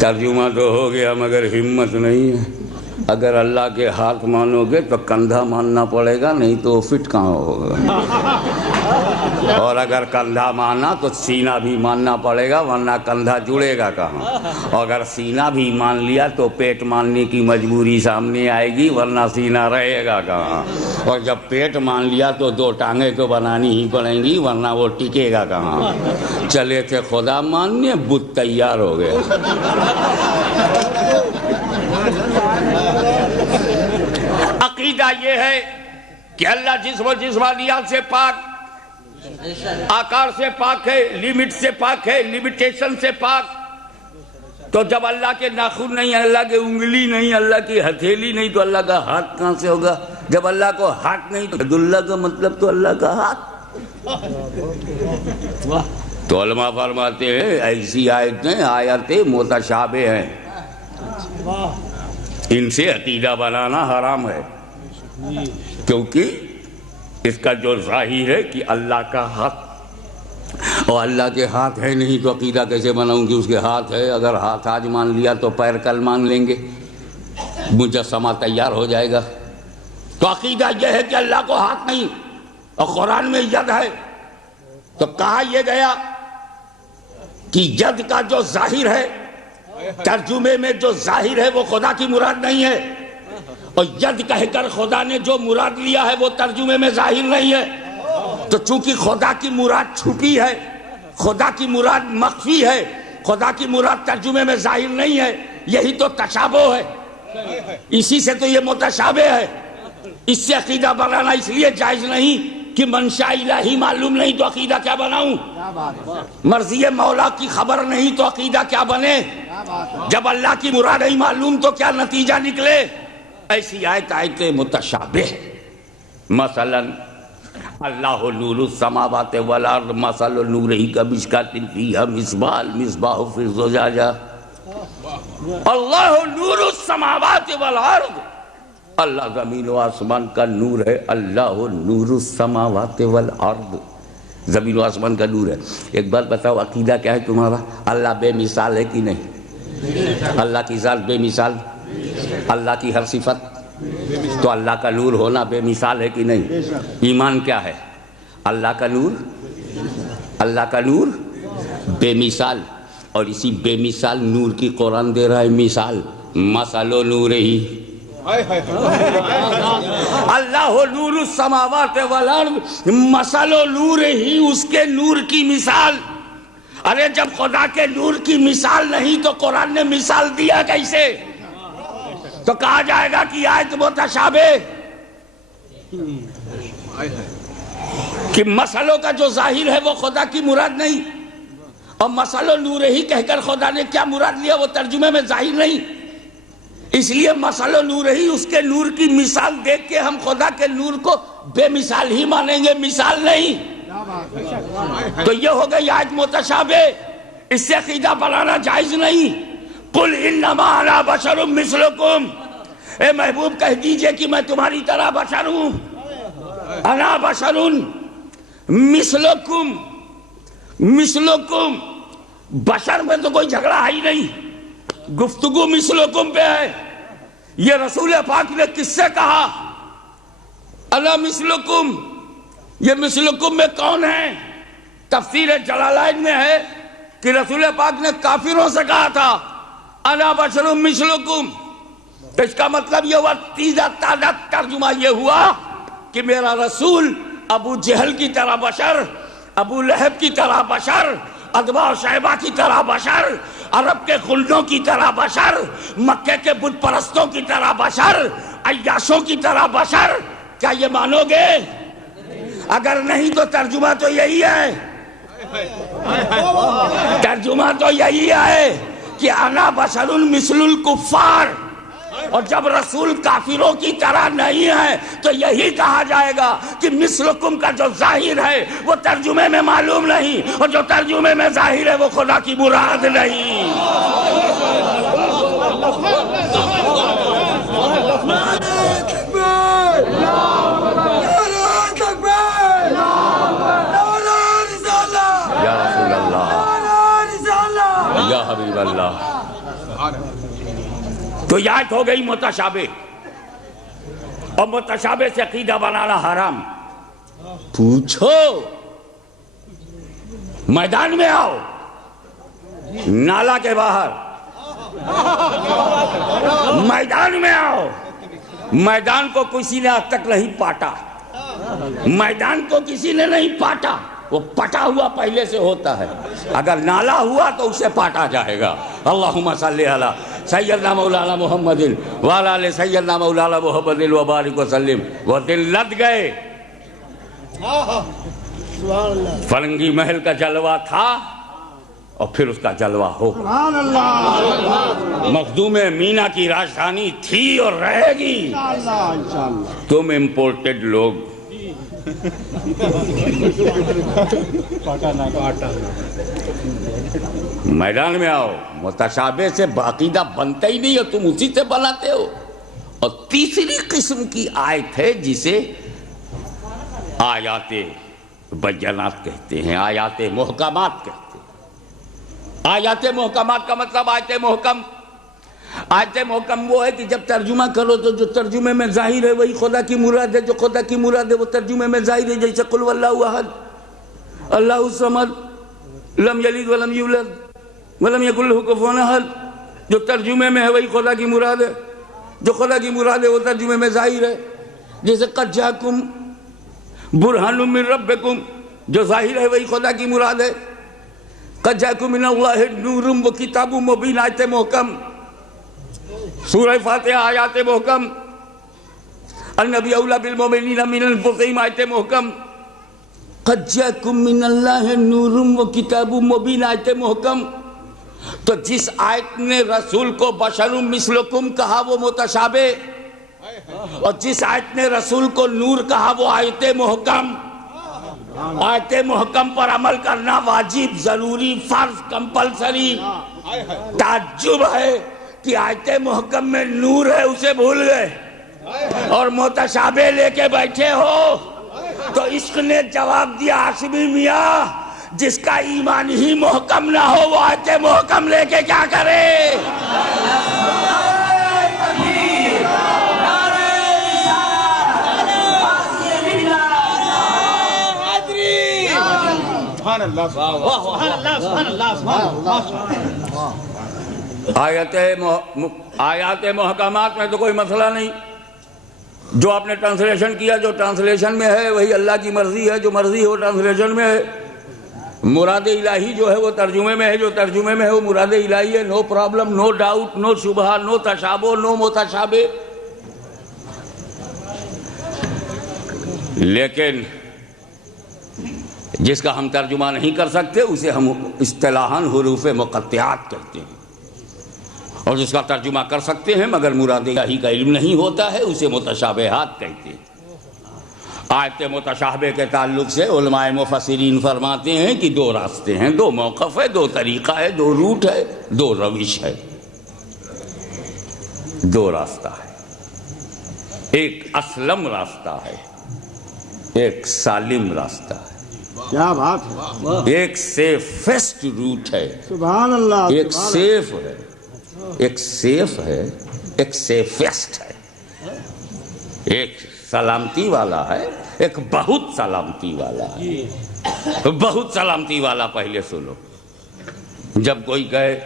ترجمہ تو ہو گیا مگر ہمت نہیں ہے. اگر اللہ کے ہاتھ مانو گے تو کندھا ماننا پڑے گا، نہیں تو فٹ کہاں ہوگا. اور اگر کندھا مانا تو سینہ بھی ماننا پڑے گا ورنہ کندھا جڑے گا کہاں. اور اگر سینہ بھی مان لیا تو پیٹ ماننے کی مجبوری سامنے آئے گی ورنہ سینہ رہے گا کہاں. اور جب پیٹ مان لیا تو دو ٹانگیں تو بنانی ہی پڑیں گی ورنہ وہ ٹکے گا کہاں. چلے تھے خدا ماننے، بت تیار ہو گئے. عقیدہ یہ ہے کہ اللہ جسم و جسمانیات سے پاک، آکار سے پاک ہے، لیمٹ سے پاک ہے، لیمیٹیشن سے پاک. تو جب اللہ کے ناخن نہیں، اللہ کی انگلی نہیں، اللہ کی ہتھیلی نہیں تو اللہ کا ہاتھ کہاں سے ہوگا؟ جب اللہ کو ہاتھ نہیں تو اللہ کا مطلب تو اللہ کا ہاتھ. تو علماء فرماتے ہیں ایسی آیتیں متشابہ ہیں، ان سے عقیدہ بنانا حرام ہے کیونکہ اس کا جو ظاہر ہے کہ اللہ کا ہاتھ، اور اللہ کے ہاتھ ہے نہیں تو عقیدہ کیسے بناؤں کہ اس کے ہاتھ ہے؟ اگر ہاتھ آج مان لیا تو پیر کل مان لیں گے، مجسمہ تیار ہو جائے گا. تو عقیدہ یہ ہے کہ اللہ کو ہاتھ نہیں اور قرآن میں ید ہے. تو کہا یہ گیا کہ ید کا جو ظاہر ہے ترجمے میں جو ظاہر ہے وہ خدا کی مراد نہیں ہے، اور ید کہہ کر خدا نے جو مراد لیا ہے وہ ترجمے میں ظاہر نہیں ہے۔ تو چونکہ خدا کی مراد چھپی ہے، خدا کی مراد مخفی ہے، خدا کی مراد ترجمے میں ظاہر نہیں ہے، یہی تو تشابہ ہے، اسی سے تو یہ متشابہ ہے۔ اس سے عقیدہ بنانا اس لیے جائز نہیں کہ منشاء الہی معلوم نہیں تو عقیدہ کیا بناؤں، مرضی مولا کی خبر نہیں تو عقیدہ کیا بنے، جب اللہ کی مراد نہیں معلوم تو کیا نتیجہ نکلے۔ ایسی آیت متشابہ، مثلا اللہ نور السماوات والارض مثل نورہ کمشکاۃ فیہا مصباح المصباح فی الزجاجہ، اللہ نور السماوات والارض، اللہ زمین و آسمان کا نور ہے، اللہ نور السماوات والارض، زمین و آسمان کا نور ہے۔ ایک بات بتاؤ، عقیدہ کیا ہے تمہارا؟ اللہ بے مثال ہے کہ نہیں؟ اللہ کی ذات بے مثال، اللہ کی ہر صفت، تو اللہ کا نور ہونا بے مثال ہے کہ نہیں؟ ایمان کیا ہے؟ اللہ کا نور، اللہ کا نور بے مثال، اور اسی بے مثال نور کی قرآن دے رہا ہے مثال، مثل نورہ، اللہ نور السماوات والارض مثل نور ہی، اس کے نور کی مثال۔ ارے جب خدا کے نور کی مثال نہیں تو قرآن نے مثال دیا کیسے؟ تو کہا جائے گا کہ آیت متشابہ، کہ مسئلوں کا جو ظاہر ہے وہ خدا کی مراد نہیں، اور مسئلہ نور ہی کہہ کر خدا نے کیا مراد لیا وہ ترجمے میں ظاہر نہیں، اس لیے مسئلہ نور ہی، اس کے نور کی مثال دیکھ کے ہم خدا کے نور کو بے مثال ہی مانیں گے، مثال نہیں۔ تو یہ ہو گئی آیت متشابہ، اس سے عقیدہ بنانا جائز نہیں۔ قل انما انا بشر مثلکم، اے محبوب کہہ دیجئے کہ میں تمہاری طرح بشر ہوں، انا بشر مثلکم، مثلکم، بشر میں تو کوئی جھگڑا ہے ہی نہیں، گفتگو مثلکم پہ ہے۔ یہ رسول پاک نے کس سے کہا انا مثلکم؟ یہ مثلکم میں کون ہے؟ تفسیر جلالین میں ہے کہ رسول پاک نے کافروں سے کہا تھا انا بشر مثلکم، تو اس کا مطلب یہ ہوا، تیزہ تعداد ترجمہ یہ ہوا کہ میرا رسول ابو جہل کی طرح بشر، ابو لہب کی طرح بشر، ادبا و شیبہ کی طرح بشر، عرب کے خلدوں کی طرح بشر، مکہ کے بت پرستوں کی طرح بشر، عیاشوں کی طرح بشر۔ کیا یہ مانو گے؟ اگر نہیں تو ترجمہ تو یہی ہے، ترجمہ تو یہی ہے کہ انا بشر مثل الکفار، اور جب رسول کافروں کی طرح نہیں ہے تو یہی کہا جائے گا کہ مثلکم کا جو ظاہر ہے وہ ترجمے میں معلوم نہیں، اور جو ترجمے میں ظاہر ہے وہ خدا کی مراد نہیں۔ یا رسول اللہ، یا حبیب اللہ۔ تو یہ آیت ہو گئی متشابہ، اور متشابہ سے عقیدہ بنانا حرام۔ پوچھو، میدان میں آؤ، نالا کے باہر میدان میں آؤ، میدان کو کسی نے آج تک نہیں پاٹا، میدان کو کسی نے نہیں پاٹا، وہ پٹا ہوا پہلے سے ہوتا ہے، اگر نالا ہوا تو اسے پاٹا جائے گا۔ اللہم صلی علی سیدنا مولانا محمد وعلی آل سیدنا مولانا محمد وبارک وسلم۔ وہ دن لد گئے، فرنگی محل کا جلوہ تھا اور پھر اس کا جلوہ ہوگا، سبحان اللہ، مخدوم مینا کی راجدھانی تھی اور رہے گی۔ انشاءاللہ۔ تم امپورٹڈ لوگ میدان میں آؤ، متشابہ سے عقیدہ بنتا ہی نہیں، اور تم اسی سے بناتے ہو۔ اور تیسری قسم کی آیت ہے جسے آیات بینات کہتے ہیں، آیات محکمات کہتے ہیں۔ آیات محکمات کا مطلب آیت محکم، آیت محکم وہ ہے کہ جب ترجمہ کرو تو جو ترجمے میں ظاہر ہے وہی خدا کی مراد ہے، جو خدا کی مراد ہے وہ ترجمے میں ظاہر ہے، جیسے قل واللہ احد، اللہ الصمد، لم یلد ولم یولد ولم یکن لہ کفوا احد، جو ترجمے میں ہے وہی خدا کی مراد ہے، جو خدا کی مراد ہے وہ ترجمے میں ظاہر ہے. جیسے قد جاءکم برہان من ربکم، جو ظاہر ہے وہی خدا کی مراد ہے. قد جاءکم من اللہ نور و کتاب مبین، آیت محکم. سورہ فاتحہ آیات محکم. النبی اولیٰ بالمؤمنین من انفسہم، آیت محکم. قد جاءکم من اللہ نور و کتاب مبین، آیت محکم. تو جس آیت نے رسول کو بشر مثلکم کہا وہ متشابہ، اور جس آیت نے رسول کو نور کہا وہ آیت محکم. آیت محکم پر عمل کرنا واجب، ضروری، فرض، کمپلسری. تعجب ہے کہ آیت محکم میں نور ہے اسے بھول گئے اور متشابہ لے کے بیٹھے ہو. تو عشق نے جواب دیا ہاشمی میاں جس کا ایمان ہی محکم نہ ہو وہ آیت محکم لے کے کیا کرے؟ آیات محکمات میں تو کوئی مسئلہ نہیں. جو آپ نے ٹرانسلیشن کیا، جو ٹرانسلیشن میں ہے وہی اللہ کی مرضی ہے، جو مرضی ہے وہ ٹرانسلیشن میں ہے. مراد الہی جو ہے وہ ترجمے میں ہے، جو ترجمے میں ہے وہ مراد الہی ہے. نو پرابلم، نو ڈاؤٹ، نو شبہ، نو تشابہ، نو متشابہ. لیکن جس کا ہم ترجمہ نہیں کر سکتے اسے ہم اصطلاحاً حروف مقطعات کہتے ہیں، اور جس کا ترجمہ کر سکتے ہیں مگر مراد الہی کا علم نہیں ہوتا ہے اسے متشابہات کہتے ہیں. آیت متشابہ کے تعلق سے علماء مفسرین فرماتے ہیں کہ دو راستے ہیں، دو موقف ہے، دو طریقہ ہے، دو روٹ ہے، دو روش ہے. دو راستہ ہے، ایک اسلم راستہ ہے، ایک سالم راستہ ہے. کیا بات ہے. ایک سیفسٹ روٹ ہے، سبحان اللہ. ایک سیف ہے، ایک سیف ہے، ایک سیفسٹ ہے. ایک سلامتی والا ہے، ایک بہت سلامتی والا ہے. بہت سلامتی والا پہلے سنو. جب کوئی کہے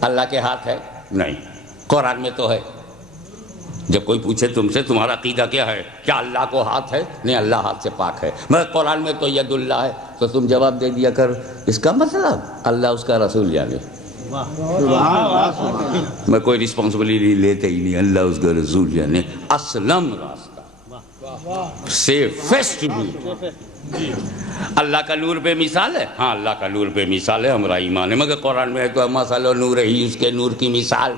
اللہ کے ہاتھ ہے، نہیں قرآن میں تو ہے. جب کوئی پوچھے تم سے تمہارا عقیدہ کیا ہے، کیا اللہ کو ہاتھ ہے؟ نہیں، اللہ ہاتھ سے پاک ہے، مگر قرآن میں تو ید اللہ ہے. تو تم جواب دے دیا کر اس کا مطلب اللہ اس کا رسول جانے. میں کوئی رسپانسبلٹی لیتے ہی نہیں، اللہ اس کا رسول جانے. اسلم راستہ، سیفسٹ روٹ. اللہ کا نور بے مثال ہے، ہاں اللہ کا نور بے مثال ہے، ہمارا ایمان ہے، مگر قرآن میں ہے تو مثل نور ہی اس کے نور کی مثال،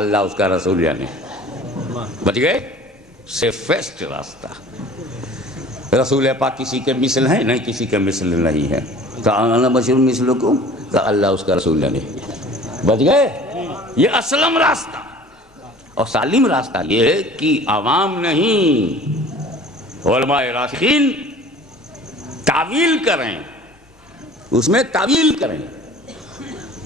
اللہ اس کا رسول جانے. بچ گئے. سیفسٹ راستہ. رسول پاک کسی کے مثل ہیں؟ نہیں، کسی کے مثل نہیں ہے. انا بشر مثلکم، اللہ اس کا رسول جانے. بچ گئے. یہ اسلم راستہ. اور سالم راستہ یہ ہے کہ عوام نہیں، علماء راسخین تعویل کریں، اس میں تعویل کریں،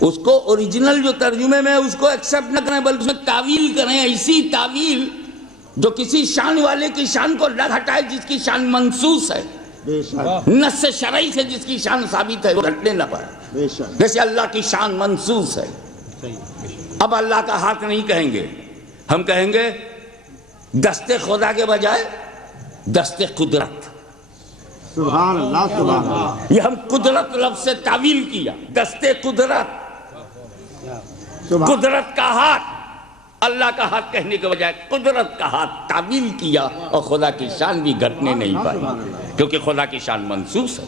اس کو اوریجنل جو ترجمے میں ہے اس کو ایکسپٹ نہ کریں بلکہ اس میں تعویل کریں. ایسی تعویل جو کسی شان والے کی شان کو نہ ہٹائے جس کی شان منصوص ہے، نص شرعی سے جس کی شان ثابت ہے وہ گھٹنے نہ پائے. جیسے اللہ کی شان منصوص ہے. اب اللہ کا ہاتھ نہیں کہیں گے، ہم کہیں گے دست خدا کے بجائے دست قدرت. سبحان اللہ. سبحان اللہ. یہ ہم قدرت لفظ سے تعویل کیا. دست قدرت، قدرت کا ہاتھ. اللہ کا ہاتھ کہنے کے بجائے قدرت کا ہاتھ تعویل کیا، اور خدا کی شان بھی گھٹنے نہیں پائی کیونکہ خدا کی شان منصوص ہے.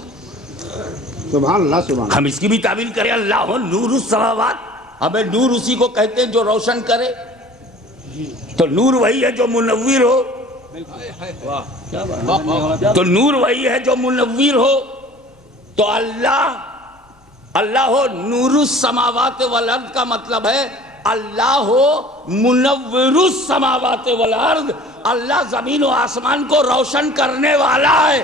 سبحان اللہ. سبحان. ہم اس کی بھی تعویل کریں اللہ نور السماوات. ہمیں نور اسی کو کہتے ہیں جو روشن کرے. تو نور وہی ہے جو منور ہو، تو نور وہی ہے جو منور ہو. تو اللہ ہو نور السماوات والارض کا مطلب ہے اللہ ہو منور السماوات والارض. اللہ زمین و آسمان کو روشن کرنے والا ہے.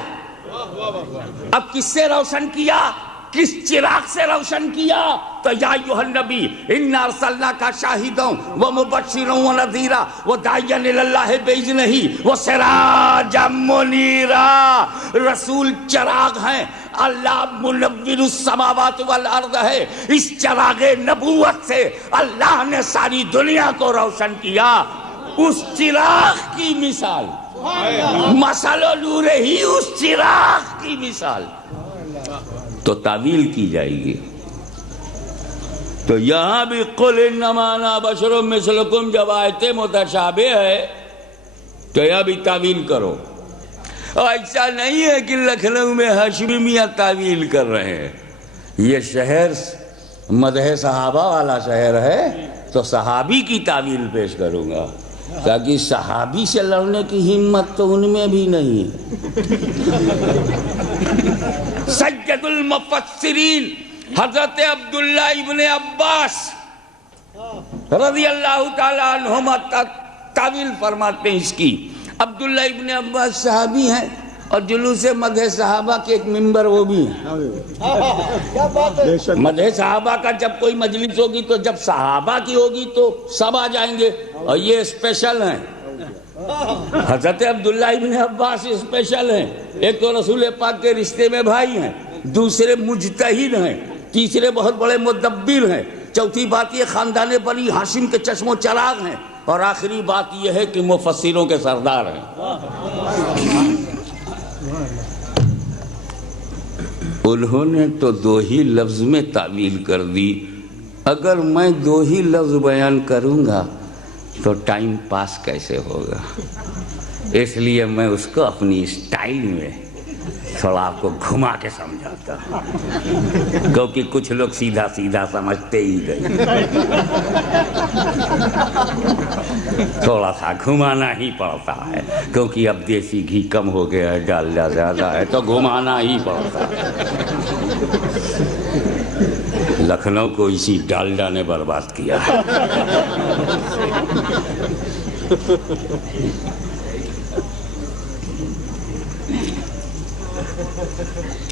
اب کس سے روشن کیا؟ کس چراغ سے روشن کیا؟ تو یا ایھا النبی انا ارسلناک شاہدا ومبشرا ونذیرا وداعیا الی اللہ باذنہ وسراجا منیرا. رسول چراغ ہیں، اللہ منور السماوات والارض ہے. اس چراغ نبوت سے اللہ نے ساری دنیا کو روشن کیا. اس چراغ کی مثال مثل نور ہی اس چراغ کی مثال. تو تعویل کی جائے گی. تو یہاں بھی قل انما انا بشر مثلکم جب آیت متشابہ ہے تو یہاں بھی تعویل کرو. ایسا نہیں ہے کہ لکھنؤ میں ہاشمی میاں تعویل کر رہے ہیں. یہ شہر مدح صحابہ والا شہر ہے تو صحابی کی تعویل پیش کروں گا تاکہ صحابی سے لڑنے کی ہمت تو ان میں بھی نہیں ہے. سید المفسرین حضرت عبداللہ ابن عباس رضی اللہ تعالیٰ عنہما تعویل فرماتے ہیں اس کی. عبداللہ ابن عباس صحابی ہیں اور جلوس مدح صحابہ کے ایک ممبر وہ بھی ہیں. مدح صحابہ کا جب کوئی مجلس ہوگی تو جب صحابہ کی ہوگی تو سب آ جائیں گے اور یہ اسپیشل ہیں. حضرت عبداللہ ابن عباس اسپیشل ہیں. ایک تو رسول پاک کے رشتے میں بھائی ہیں, دوسرے مجتہد ہیں, تیسرے بہت بڑے مدبر ہیں, چوتھی بات یہ خاندان بنی ہاشم کے چشم و چراغ ہیں, اور آخری بات یہ ہے کہ مفسروں کے سردار ہیں. انہوں نے تو دو ہی لفظ میں تعویل کر دی. اگر میں دو ہی لفظ بیان کروں گا تو ٹائم پاس کیسے ہوگا؟ اس لیے میں اس کو اپنی اسٹائل میں تھوڑا آپ کو گھما کے سمجھاتا ہوں, کیونکہ کچھ لوگ سیدھا سیدھا سمجھتے ہی نہیں. تھوڑا سا گھمانا ہی پڑتا ہے کیونکہ اب دیسی گھی کم ہو گیا ہے, ڈالڈا زیادہ ہے تو گھمانا ہی پڑتا ہے. لکھنؤ کو اسی ڈالڈا نے برباد کیا.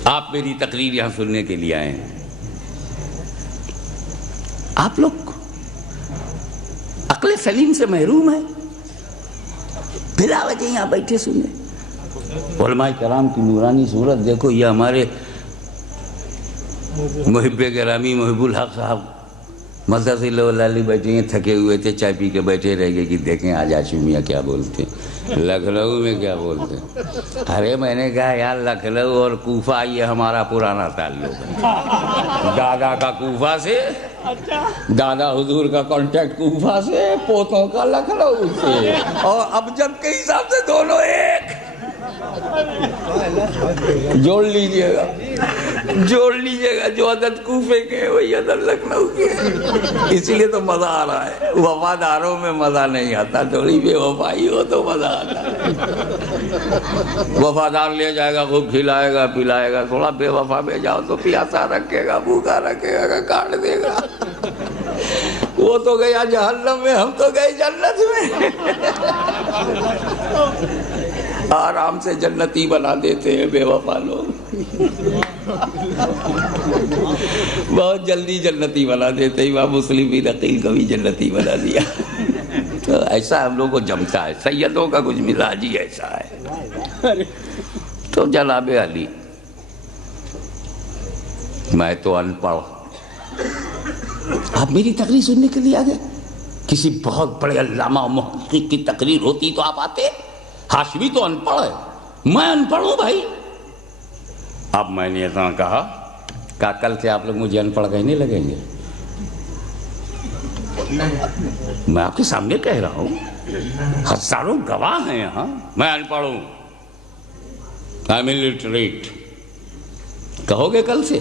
آپ میری تقریر یہاں سننے کے لیے آئے ہیں. آپ لوگ عقل سلیم سے محروم ہیں, بلا وجہ یہاں بیٹھے سنیں. علماء کرام کی نورانی صورت دیکھو. یہ ہمارے محب گرامی محب الحق صاحب مزہ سے لولالی بیٹھے ہیں, تھکے ہوئے تھے, چائے پی کے بیٹھے رہ گئے کہ دیکھیں آج ہاشمیہ کیا بولتے ہیں, لکھنؤ میں کیا بولتے ہیں. ارے میں نے کہا یار لکھنؤ اور کوفہ یہ ہمارا پرانا تعلق ہے. دادا کا کوفہ سے, دادا حضور کا کانٹیکٹ کوفہ سے, پوتوں کا لکھنؤ سے, اور اب جب کے حساب سے دونوں ایک. جوڑ لیجئے گا, جوڑ لیجئے گا. جو عدد کوفے کے وہی عدد لکھنؤ کے. اس لیے تو مزہ آ رہا ہے. وفاداروں میں مزہ نہیں آتا, تھوڑی بے وفائی ہو تو مزہ آتا ہے. وفادار لے جائے گا, خوب کھلائے گا پلائے گا. تھوڑا بے وفا میں جاؤ تو پیاسا رکھے گا, بھوکا رکھے گا, کاٹ دے گا. وہ تو گیا جہنم میں, ہم تو گئے جنت میں. آرام سے جنتی بنا دیتے ہیں بے وفا لوگ. بہت جلدی جنتی بنا دیتے. امام مسلم بن عقیل کو بھی جنتی بنا دیا. تو ایسا ہم لوگ کو جمتا ہے. سیدوں کا کچھ مزاج ہی ایسا ہے. تو جناب علی, میں تو ان پڑھ, آپ میری تقریر سننے کے لیے آ گئے. کسی بہت بڑے علامہ و محقق کی تقریر ہوتی تو آپ آتے. ہاشمی تو ان پڑھ ہے, میں ان پڑھ ہوں بھائی. اب میں نے اتنا کہا کل سے آپ لوگ مجھے ان پڑھ کہنے لگیں گے. میں آپ کے سامنے کہہ رہا ہوں, ہزاروں گواہ ہیں یہاں, میں ان پڑھ ہوں, آئی ایم الٹریٹ. کہو گے کل سے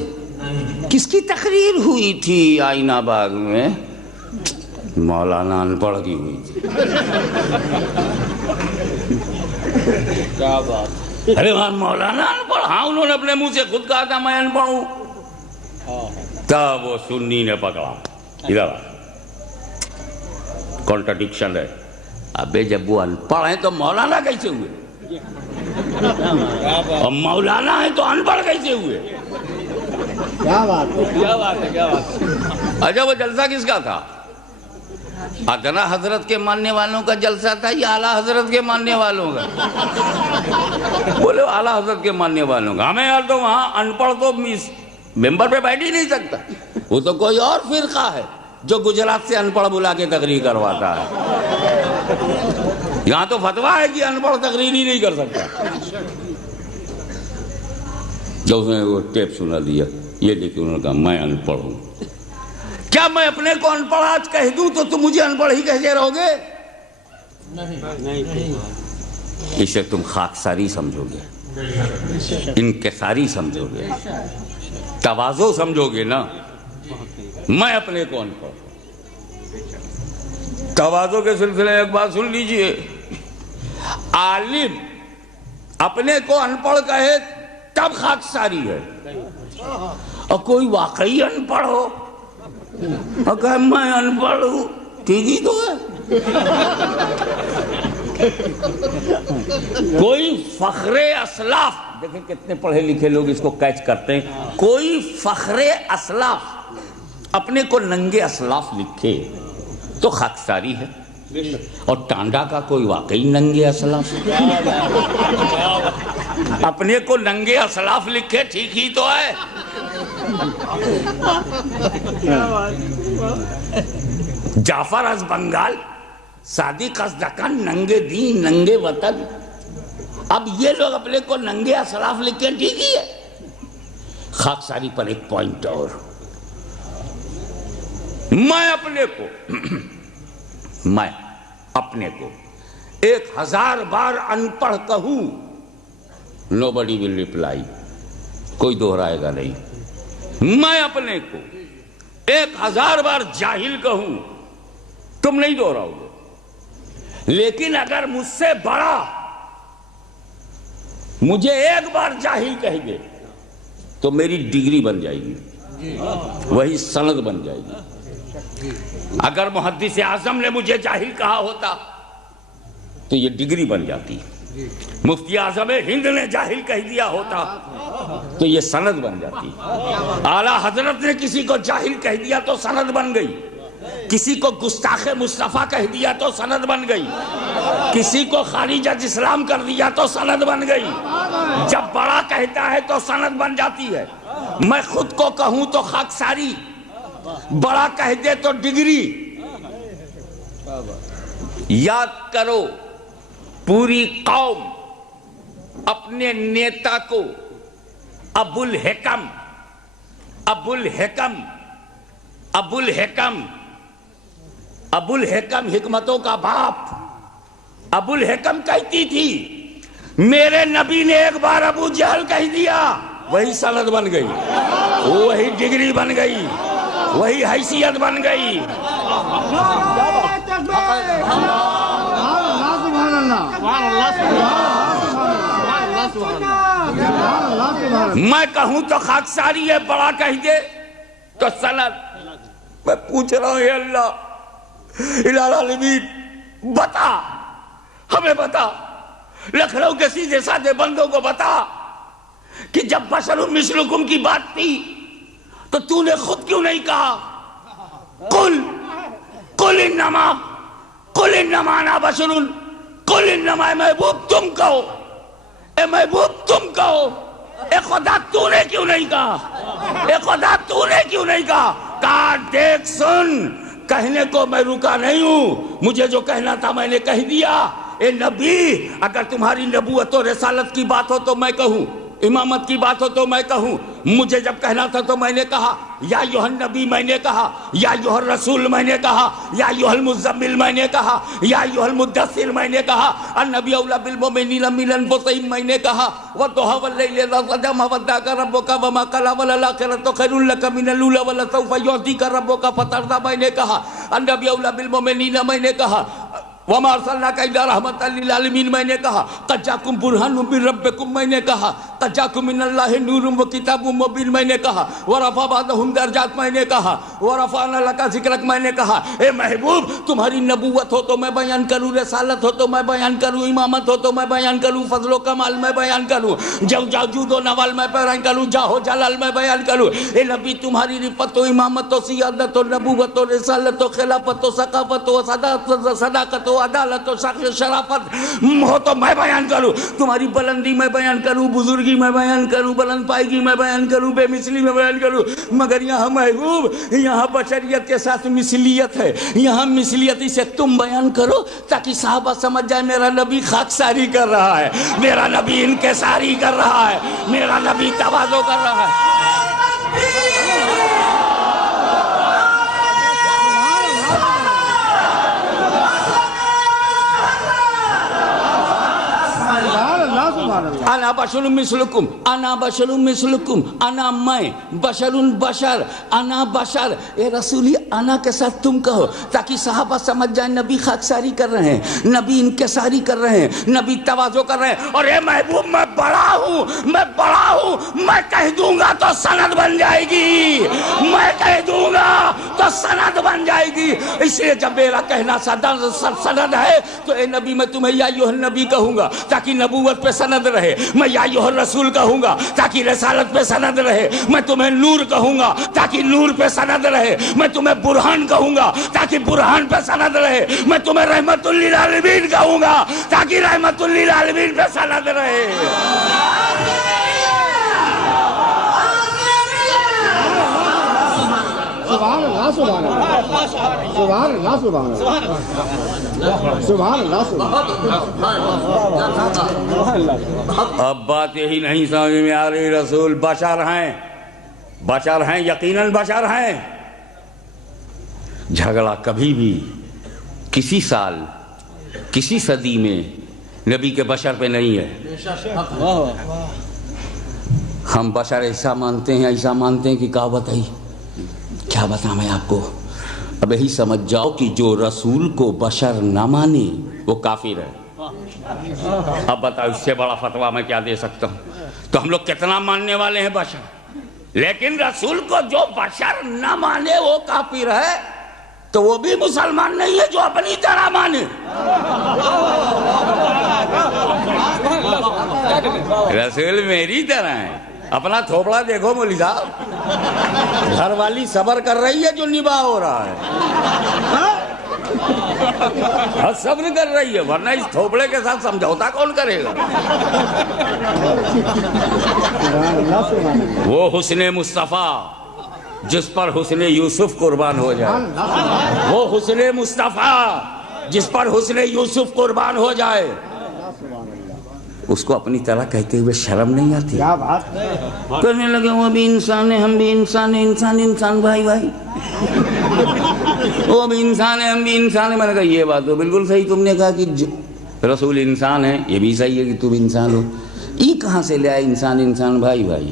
کس کی تقریر ہوئی تھی آئینہ باغ میں؟ مولانا ان پڑھ کی ہوئی تھی. کیا بات. ارے وہاں مولانا ان پڑھ, ہاں انہوں نے اپنے منہ سے خود کہا تھا میں ان پڑھ ہوں. تب وہ سنی نے پکڑا, ادھر کانٹرڈکشن ہے. ابے جب وہ ان پڑھ ہیں تو مولانا کیسے ہوئے؟ اور مولانا ہے تو ان پڑھ کیسے ہوئے؟ کیا بات ہے, کیا بات ہے, کیا بات ہے. اچھا وہ جلسہ کس کا تھا؟ ادنا حضرت کے ماننے والوں کا جلسہ تھا یا اعلیٰ حضرت کے ماننے والوں کا؟ بولے اعلیٰ حضرت کے ماننے والوں کا. ہمیں یار تو وہاں ان پڑھ تو ممبر پہ بیٹھ ہی نہیں سکتا. وہ تو کوئی اور فرقہ ہے جو گجرات سے ان پڑھ بلا کے تقریر کرواتا ہے. یہاں تو فتویٰ ہے کہ ان پڑھ تقریر ہی نہیں کر سکتا. جب اس نے وہ ٹیپ سنا دیا, یہ دیکھیں انہوں نے کہا میں ان پڑھ ہوں. کیا میں اپنے کو ان پڑھ آج کہہ دوں تو تم مجھے ان پڑھ ہی کہتے رہو گے؟ اسے تم خاکساری سمجھو گے, انکساری سمجھو گے, تواضع سمجھو گے نا. میں اپنے کو ان پڑھ. تواضع کے سلسلے میں ایک بات سن لیجئے, عالم اپنے کو ان پڑھ کہے تب خاکساری ہے, اور کوئی واقعی ان پڑھ ہو اور کہے میں ان پڑھ ہوں, ٹھیک ہی تو ہے. کوئی فخر اسلاف, دیکھیں کتنے پڑھے لکھے لوگ اس کو کیچ کرتے ہیں, کوئی فخر اسلاف اپنے کو ننگے اسلاف لکھے تو خاکساری ہے, اور ٹانڈا کا کوئی واقعی ننگے اسلاف اپنے کو ننگے اسلاف لکھے, ٹھیک ہی تو ہے. جعفر از بنگال, صادق از دکن, ننگے دین ننگے وطن. اب یہ لوگ اپنے کو ننگے اسلاف لکھے, ٹھیک ہی ہے. خاکساری پر ایک پوائنٹ اور, میں اپنے کو 1000 بار ان پڑھ کہوں, nobody will reply, کوئی دہرائے گا نہیں. میں اپنے کو 1000 بار جاہل کہوں, تم نہیں دہراؤ گے. لیکن اگر مجھ سے بڑا مجھے ایک بار جاہل کہہ دے تو میری ڈگری بن جائے گی, وہی سند بن جائے گی. اگر محدث اعظم نے مجھے جاہل کہا ہوتا تو یہ ڈگری بن جاتی. مفتی اعظم ہند نے جاہل کہہ دیا ہوتا تو یہ سند بن جاتی. اعلیٰ حضرت نے کسی کو جاہل کہہ دیا تو سند بن گئی. کسی کو گستاخ مصطفیٰ کہہ دیا تو سند بن گئی. کسی کو خارج از اسلام کر دیا تو سند بن گئی. جب بڑا کہتا ہے تو سند بن جاتی ہے. میں خود کو کہوں تو خاکساری, بڑا کہہ دے تو ڈگری. یاد کرو, پوری قوم اپنے نیتا کو ابو الحکم حکمتوں کا باپ, ابو الحکم کہتی تھی میرے نبی نے ایک بار ابو جہل کہہ دیا, وہی سند بن گئی, وہی ڈگری بن گئی, وہی حیثیت بن گئی. میں کہوں تو خاکساری ہے, بڑا کہہ دے تو سند. میں پوچھ رہا ہوں, اے اللہ الہ العالمین, بتا, ہمیں بتا, لکھنؤ کے سیدھے سادے بندوں کو بتا کہ جب بشر مثلکم کی بات تھی تو تو نے خود کیوں نہیں کہا قل انما انا بشر, قل انما. محبوب تم کہو, اے محبوب تم کہو. اے خدا تو نے کیوں نہیں کہا, اے خدا تو نے کیوں نہیں کہا. کہا دیکھ سن, کہنے کو میں رکا نہیں ہوں, مجھے جو کہنا تھا میں نے کہہ دیا. اے نبی, اگر تمہاری نبوت و رسالت کی بات ہو تو میں کہوں, امامت کی بات ہو تو میں کہوں. مجھے جب کہنا تھا تو میں نے کہا یا ایھا النبی, میں نے کہا یا ایھا الرسول, میں نے کہا یا ایھا المزمل, میں نے کہا یا ایھا المدثر, میں نے کہا النبی اولی بالمؤمنین من انفسہم, میں نے کہا والضحی واللیل اذا سجی ما ودعک ربک وما قلی وللآخرۃ خیر لک من الاولی ولسوف یعطیک ربک فترضی, میں نے کہا النبی اولی بالمؤمنین, میں نے کہا وما ارسلناک الا رحمۃ للعالمین, میں نے کہا قد جاءکم برہان من ربکم, میں نے کہا قد جاءکم من اللہ نور و کتاب مبین میں نے کہا، ورفع بعضهم درجات میں نے کہا، ورفعنا لک ذکرک میں نے کہا۔ اے محبوب تمہاری نبوت ہو تو میں بیان کروں، رسالت ہو تو میں بیان کروں، امامت ہو تو میں بیان کروں، فضل و کمال میں بیان کروں، جود و نوال میں بیان کروں، جاہ و جلال میں بیان کروں۔ اے نبی تمہاری رفت و امامت و سیادت و نبوت و رسالت و خلافت و ثقافت و صداقت و عدالت و شرافت ہو تو میں بیان کروں، تمہاری بلندی میں بیان کروں، بزرگی میں بیان کروں، بلند پائیگی میں بیان کروں، بے مثلی میں بیان کروں۔ مگر یہاں محبوب یہاں بشریت کے ساتھ مثلیت ہے، یہاں مثلیت اسے تم بیان کرو تاکہ صحابہ سمجھ جائے میرا نبی خاکساری کر رہا ہے، میرا نبی انکساری کر رہا ہے، میرا نبی تواضع کر رہا ہے۔ انا بشر مثلکم، انا بشر مثلکم، انا میں بشر بشر، انا بشر۔ اے رسولی انا کے ساتھ تم کہو تاکہ صحابہ سمجھ جائیں نبی خاکساری کر رہے ہیں، نبی انکساری کر رہے ہیں، نبی تواضع کر رہے ہیں۔ اور اے محبوب میں بڑا ہوں، میں بڑا ہوں، میں کہہ دوں گا تو سند بن جائے گی، میں کہہ دوں گا تو سند بن جائے گی۔ اس لیے جب میرا کہنا سند ہے تو اے نبی میں تمہیں یا ایھا النبی کہوں گا تاکہ نبوت پہ سند رہے، میں یا ایھا الرسول کہوں گا تاکہ رسالت پہ سند رہے، میں تمہیں نور کہوں گا تاکہ نور پہ سند رہے، میں تمہیں برہان کہوں گا تاکہ برہان پہ سند رہے، میں تمہیں رحمت للعالمین کہوں گا تاکہ رحمت للعالمین پہ سند رہے۔ سبحان اللہ سبحان اللہ سبحان اللہ سبحان اللہ سبحان اللہ۔ اب بات یہی نہیں سمجھ میں آ رہی، رسول بشر ہیں، بشر ہیں، یقیناً بشر ہیں۔ جھگڑا کبھی بھی کسی سال کسی صدی میں نبی کے بشر پہ نہیں ہے۔ ہم بشر ایسا مانتے ہیں کہ کیا بتائی، کیا بتاؤں میں آپ کو؟ اب یہی سمجھ جاؤ کہ جو رسول کو بشر نہ مانے وہ کافر ہے۔ اب بتاؤ اس سے بڑا فتویٰ میں کیا دے سکتا ہوں؟ تو ہم لوگ کتنا ماننے والے ہیں بشر، لیکن رسول کو جو بشر نہ مانے وہ کافر ہے، تو وہ بھی مسلمان نہیں ہے جو اپنی طرح مانے۔ رسول میری طرح ہے، اپنا تھوپڑا دیکھو مولوی صاحب، گھر والی صبر کر رہی ہے جو نباہ ہو رہا ہے، صبر کر رہی ہے، ورنہ اس تھوپڑے کے ساتھ سمجھوتا کون کرے گا؟ وہ حسن مصطفیٰ جس پر حسن یوسف قربان ہو جائے، وہ حسن مصطفیٰ جس پر حسن یوسف قربان ہو جائے، اس کو اپنی طرح کہتے ہوئے شرم نہیں آتی؟ کیا بات ہے، کرنے لگے وہ بھی انسان ہے، ہم بھی انسان ہیں، انسان بھائی بھائی، وہ بھی انسان ہے، ہم بھی انسان ہیں۔ میں نے کہا یہ بات تو بالکل صحیح، تم نے کہا کہ رسول انسان ہے، یہ بھی صحیح ہے کہ تم انسان ہو، یہ کہاں سے لے آئے انسان بھائی بھائی؟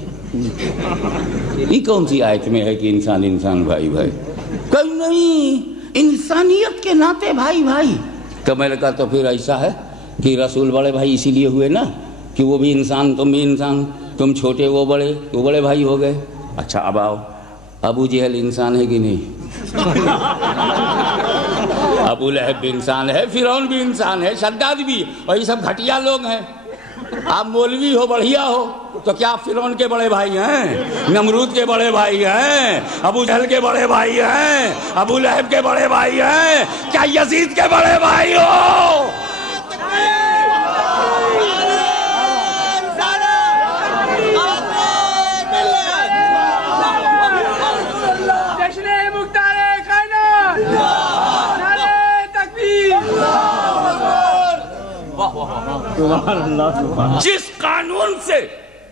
یہ کون سی آیت میں ہے کہ انسان بھائی بھائی؟ کہیں نہیں، انسانیت کے ناطے بھائی بھائی۔ تو میں نے کہا تو پھر ایسا ہے کہ رسول بڑے بھائی اسی لیے ہوئے نا کہ وہ بھی انسان تم بھی انسان، تم چھوٹے وہ بڑے بھائی ہو گئے۔ اچھا اب آؤ، ابو جہل انسان ہے کہ نہیں؟ ابو لہب بھی انسان ہے، فرعون بھی انسان ہے، شداد بھی، اور یہ سب گھٹیا لوگ ہیں۔ آپ مولوی ہو، بڑھیا ہو، تو کیا آپ فرعون کے بڑے بھائی ہیں، نمرود کے بڑے بھائی ہیں، ابو جہل کے بڑے بھائی ہیں، ابو لہب کے بڑے بھائی ہیں، کیا یزید کے بڑے بھائی ہو؟ جس قانون سے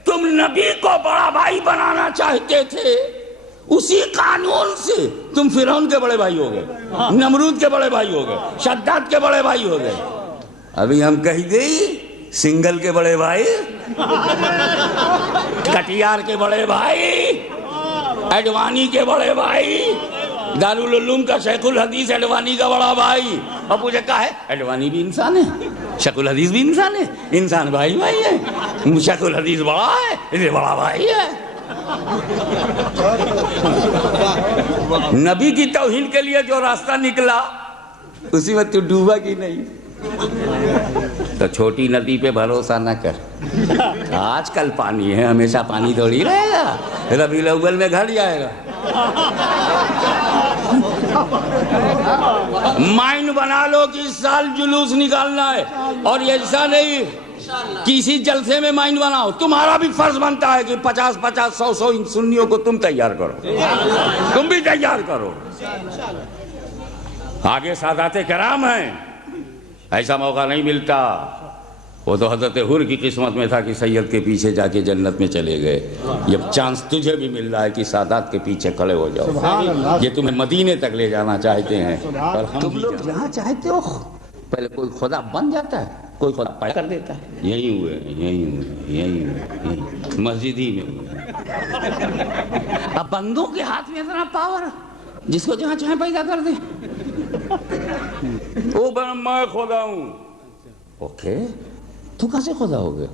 تم نبی کو بڑا بھائی بنانا چاہتے تھے، اسی قانون سے تم فرعون کے بڑے بھائی ہو گئے، نمرود کے بڑے بھائی ہو گئے، شداد کے بڑے بھائی ہو گئے۔ ابھی ہم کہہ گئی سنگل کے بڑے بھائی، کٹیار کے بڑے بھائی، ایڈوانی کے بڑے بھائی، دارالعلوم کا شیخ الحدیث ایڈوانی کا بڑا بھائی، اور مجھے کہا ہے ایڈوانی بھی انسان ہے، شیخ الحدیث بھی انسان ہے، انسان بھائی بھائی ہے۔ شیخ الحدیث بڑا ہے، یہ بڑا بھائی ہے۔ نبی کی توہین کے لیے جو راستہ نکلا اسی میں تو ڈوبا کی نہیں۔ تو چھوٹی ندی پہ بھروسہ نہ کر، آج کل پانی ہے، ہمیشہ پانی تھوڑی رہے گا، ربیع الاول میں گھٹ جائے گا۔ مائنڈ بنا لو کہ اس سال جلوس نکالنا ہے، اور ایسا نہیں کسی جلسے میں مائنڈ بناؤ، تمہارا بھی فرض بنتا ہے کہ 50 100 ان سنیوں کو تم تیار کرو، تم بھی تیار کرو۔ آگے سادات کرام ہیں، ایسا موقع نہیں ملتا۔ وہ تو حضرت حر کی قسمت میں تھا کہ سید کے پیچھے جا کے جنت میں چلے گئے، یہ چانس تجھے بھی مل رہا ہے کہ سادات کے پیچھے کھڑے ہو جاؤ۔ یہ تمہیں مدینے تک لے جانا چاہتے ہیں، اور تم لوگ جہاں چاہتے ہو پہلے کوئی خدا بن جاتا ہے، کوئی خدا پیدا کر دیتا ہے۔ یہی ہوئے مسجد ہی میں ہوئے۔ اب بندوں کے ہاتھ میں اتنا پاور، جس کو جہاں چاہیں پیدا کر دیں۔ میں خدا ہوں، اوکے تو کیسے خدا ہو گیا؟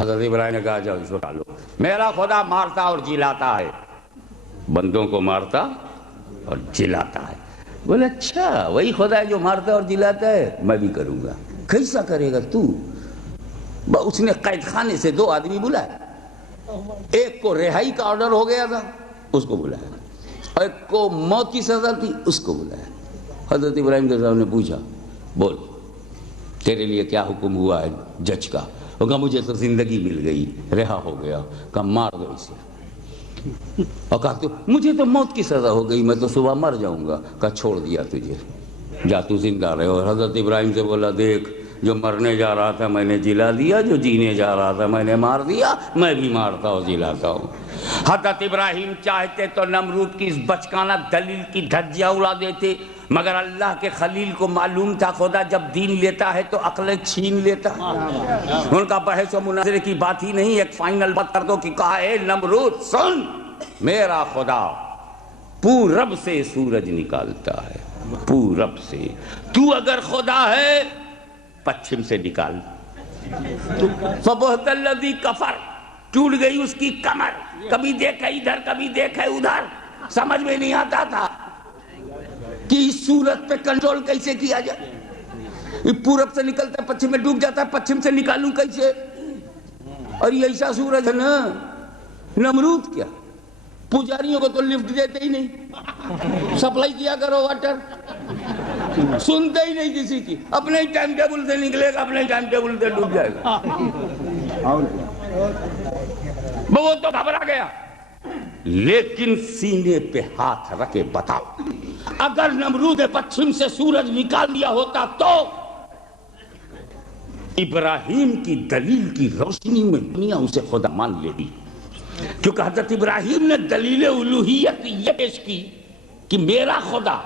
حضرت ابراہیم نے کہا جاؤ اس کو ڈالو، میرا خدا مارتا اور جلاتا ہے، بندوں کو مارتا اور جلاتا ہے۔ بولے اچھا وہی خدا ہے جو مارتا اور جلاتا ہے، میں بھی کروں گا۔ کیسا کرے گا تو؟ اس نے قید خانے سے 2 آدمی بلائے، ایک کو رہائی کا آرڈر ہو گیا تھا اس کو بلایا، اور ایک کو موت کی سزا تھی اس کو بلایا۔ حضرت ابراہیم کے صاحب نے پوچھا بول تیرے لیے کیا حکم ہوا ہے جج کا؟ وہ کہا مجھے تو زندگی مل گئی، رہا ہو گیا۔ کہا مار دو اسے۔ اور کہا تو مجھے تو موت کی سزا ہو گئی، میں تو صبح مر جاؤں گا۔ کہا چھوڑ دیا تجھے، جا تو زندہ رہے۔ اور حضرت ابراہیم سے بولا دیکھ جو مرنے جا رہا تھا میں نے جلا دیا، جو جینے جا رہا تھا میں نے مار دیا، میں بھی مارتا اور جلاتا ہوں۔ حضرت ابراہیم چاہتے تو نمرود کی اس بچکانہ دلیل کی دھجیاں اڑا دیتے، مگر اللہ کے خلیل کو معلوم تھا خدا جب دین لیتا ہے تو عقلیں چھین لیتا۔ ان کا بحث و مناظرے کی بات ہی نہیں، ایک فائنل بات کر دو کہ کہا اے نمرود سن، میرا خدا پورب سے سورج نکالتا ہے، پورب سے۔ تو اگر خدا ہے پچھم سے نکال۔ فبہت الذی کفر، ٹوٹ گئی اس کی کمر، کبھی دیکھا ادھر کبھی دیکھا ادھر، سمجھ میں نہیں آتا تھا کہ اس صورت پہ کنٹرول کیسے کیا جائے۔ پورب سے نکلتا ہے پچھم میں ڈوب جاتا ہے، پچھم سے نکالوں کیسے؟ اور یہ ایسا سورج ہے نا، نمرود کیا پجاریوں کو تو لفٹ دیتے ہی نہیں، سپلائی کیا کرو واٹر، سنتے ہی نہیں کسی کی، اپنے ہی ٹائم ٹیبل سے نکلے گا، اپنے ہی ٹائم ٹیبل سے ڈوب جائے گا۔ وہ تو گھبرا گیا، لیکن سینے پہ ہاتھ رکھے بتاؤ اگر نمرود پچھم سے سورج نکال دیا ہوتا تو ابراہیم کی دلیل کی روشنی میں دنیا اسے خدا مان لیتی، کیونکہ حضرت ابراہیم نے دلیل الوہیت یہ پیش کی کہ میرا خدا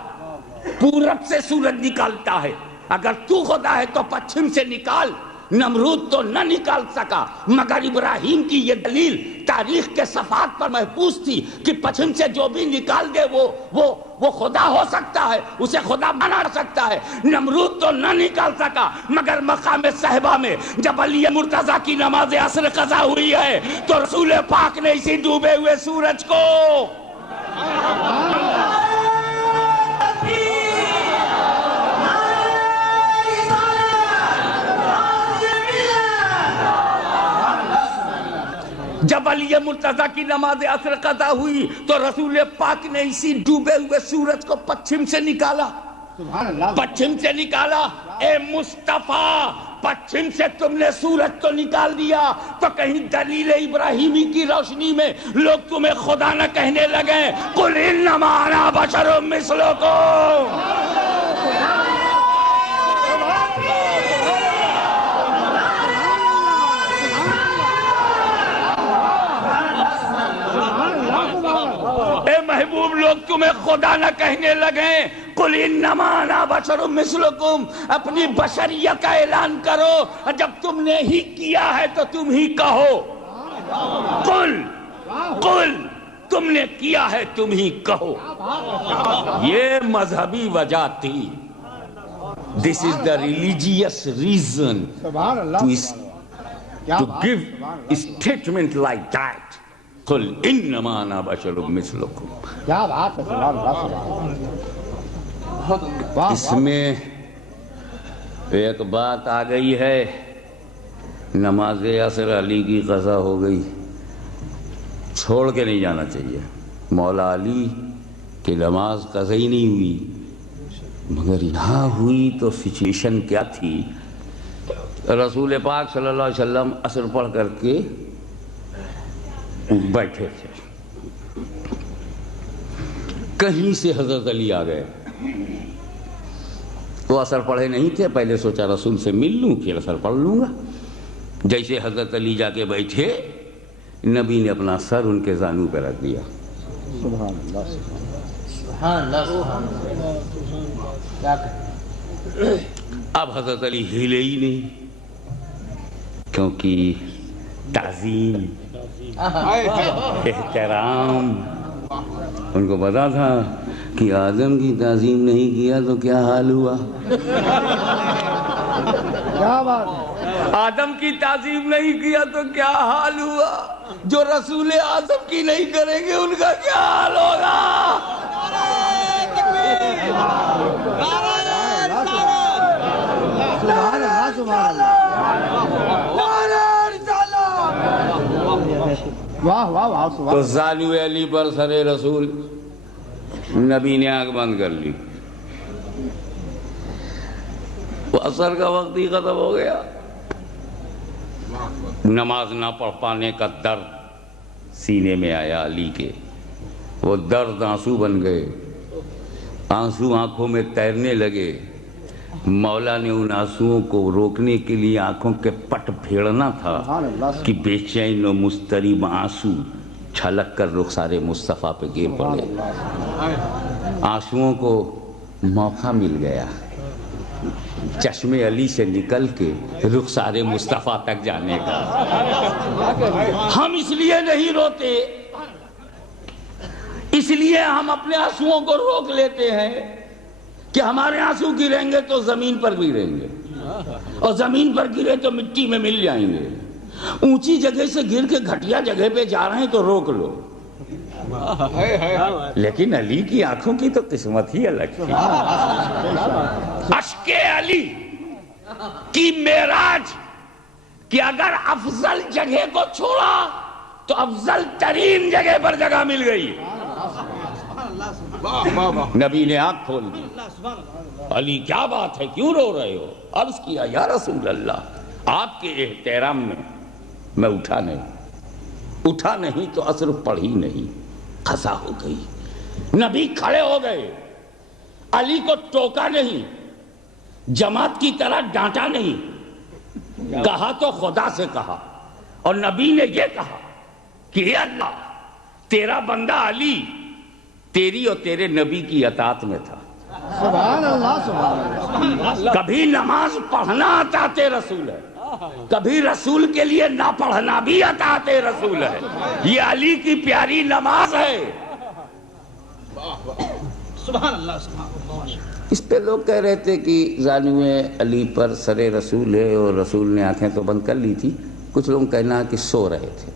پورب سے سورج نکالتا ہے، اگر تو خدا ہے تو پچھم سے نکال۔ نمرود تو نہ نکال سکا، مگر ابراہیم کی یہ دلیل تاریخ کے صفحات پر محفوظ تھی کہ پچھم سے جو بھی نکال دے وہ خدا ہو سکتا ہے، اسے خدا بنا سکتا ہے۔ نمرود تو نہ نکال سکا، مگر مقام صحبہ میں جب علی مرتضیٰ کی نماز عصر قضا ہوئی ہے تو رسول پاک نے اسی ڈوبے ہوئے سورج کو جب علی مرتضیٰ کی نماز عصر قضا ہوئی تو رسول پاک نے اسی ڈوبے ہوئے سورج کو پچھم سے نکالا، پچھم سے نکالا۔ اے مصطفیٰ پچھم سے تم نے سورج تو نکال دیا تو کہیں دلیل ابراہیمی کی روشنی میں لوگ تمہیں خدا نہ کہنے لگے قل انما انا بشر مثلکم۔ اے محبوب لوگ تمہیں خدا نہ کہنے لگیں قل انما انا بشر مثلکم، اپنی بشریت کا اعلان کرو، جب تم نے ہی کیا ہے تو تم ہی کہو، قل تم نے کیا ہے تم ہی کہو۔ یہ مذہبی وجہ تھی، this is the religious reason to to give a statement like that. قل انما انا بشر مثلکم. کیا بات ہے, سبحان اللہ سبحان اللہ. اس میں ایک بات آ گئی ہے, نماز عصر علی کی قضا ہو گئی, چھوڑ کے نہیں جانا چاہیے. مولا علی کی نماز قضا ہی نہیں ہوئی, مگر یہاں ہوئی تو سچویشن کیا تھی. رسول پاک صلی اللہ علیہ وسلم عصر پڑھ کر کے بیٹھے تھے, کہیں سے حضرت علی آ گئے. وہ عصر پڑھے نہیں تھے, پہلے سوچا رسول سے مل لوں پھر عصر پڑھ لوں گا. جیسے حضرت علی جا کے بیٹھے, نبی نے اپنا سر ان کے زانو پہ رکھ دیا. سبحان اللہ سبحان اللہ. اب حضرت علی ہلے ہی نہیں, کیونکہ تعظیم احترام, ان کو پتا تھا کہ آدم کی تعظیم نہیں کیا تو کیا حال ہوا. کیا بات ہے, آدم کی تعظیم نہیں کیا تو کیا حال ہوا, جو رسول اعظم کی نہیں کریں گے ان کا کیا حال ہوگا. سبحان اللہ سبحان اللہ. واہ واہ واہ تو سبحان. زانو علی پر سر رسول, نبی نے آنکھ بند کر لی. وہ عصر کا وقت ہی ختم ہو گیا. نماز نہ پڑھ پانے کا درد سینے میں آیا علی کے, وہ درد آنسو بن گئے, آنسو آنکھوں میں تیرنے لگے. مولا نے ان آنسوؤں کو روکنے کے لیے آنکھوں کے پٹ پھیڑنا تھا کہ بے چین و مضطرب آنسو چھلک کر رخسار مصطفیٰ پہ گر پڑے. آنسوؤں کو موقع مل گیا چشم علی سے نکل کے رخسار مصطفیٰ تک جانے کا. ہم اس لیے نہیں روتے, اس لیے ہم اپنے آنسوؤں کو روک لیتے ہیں کہ ہمارے آنسو گریں گے تو زمین پر گریں گے, اور زمین پر گرے تو مٹی میں مل جائیں گے. اونچی جگہ سے گر کے گھٹیا جگہ پہ جا رہے ہیں تو روک لو. لیکن علی کی آنکھوں کی تو قسمت ہی الگ تھی. اشک علی کی معراج کہ اگر افضل جگہ کو چھوڑا تو افضل ترین جگہ پر جگہ مل گئی. نبی نے آنکھ کھول دی. علی کیا بات ہے, کیوں رو رہے ہو؟ عرض کیا یا رسول اللہ, آپ کے احترام میں میں اٹھا نہیں تو عصر پڑھی نہیں, قضا ہو گئی. نبی کھڑے ہو گئے, علی کو ٹوکا نہیں, جماعت کی طرح ڈانٹا نہیں, کہا تو خدا سے کہا, اور نبی نے یہ کہا کہ اے اللہ, تیرا بندہ علی تیری اور تیرے نبی کی اطاعت میں تھا. سبحان اللہ سبحان اللہ. کبھی نماز پڑھنا اطاعت رسول ہے, کبھی رسول کے لیے نہ پڑھنا بھی اطاعت رسول ہے. یہ علی کی پیاری نماز ہے. سبحان اللہ سبحان اللہ. اس پہ لوگ کہہ رہے تھے کہ زانو علی پر سر رسول ہے اور رسول نے آنکھیں تو بند کر لی تھی. کچھ لوگ کہنا کہ سو رہے تھے.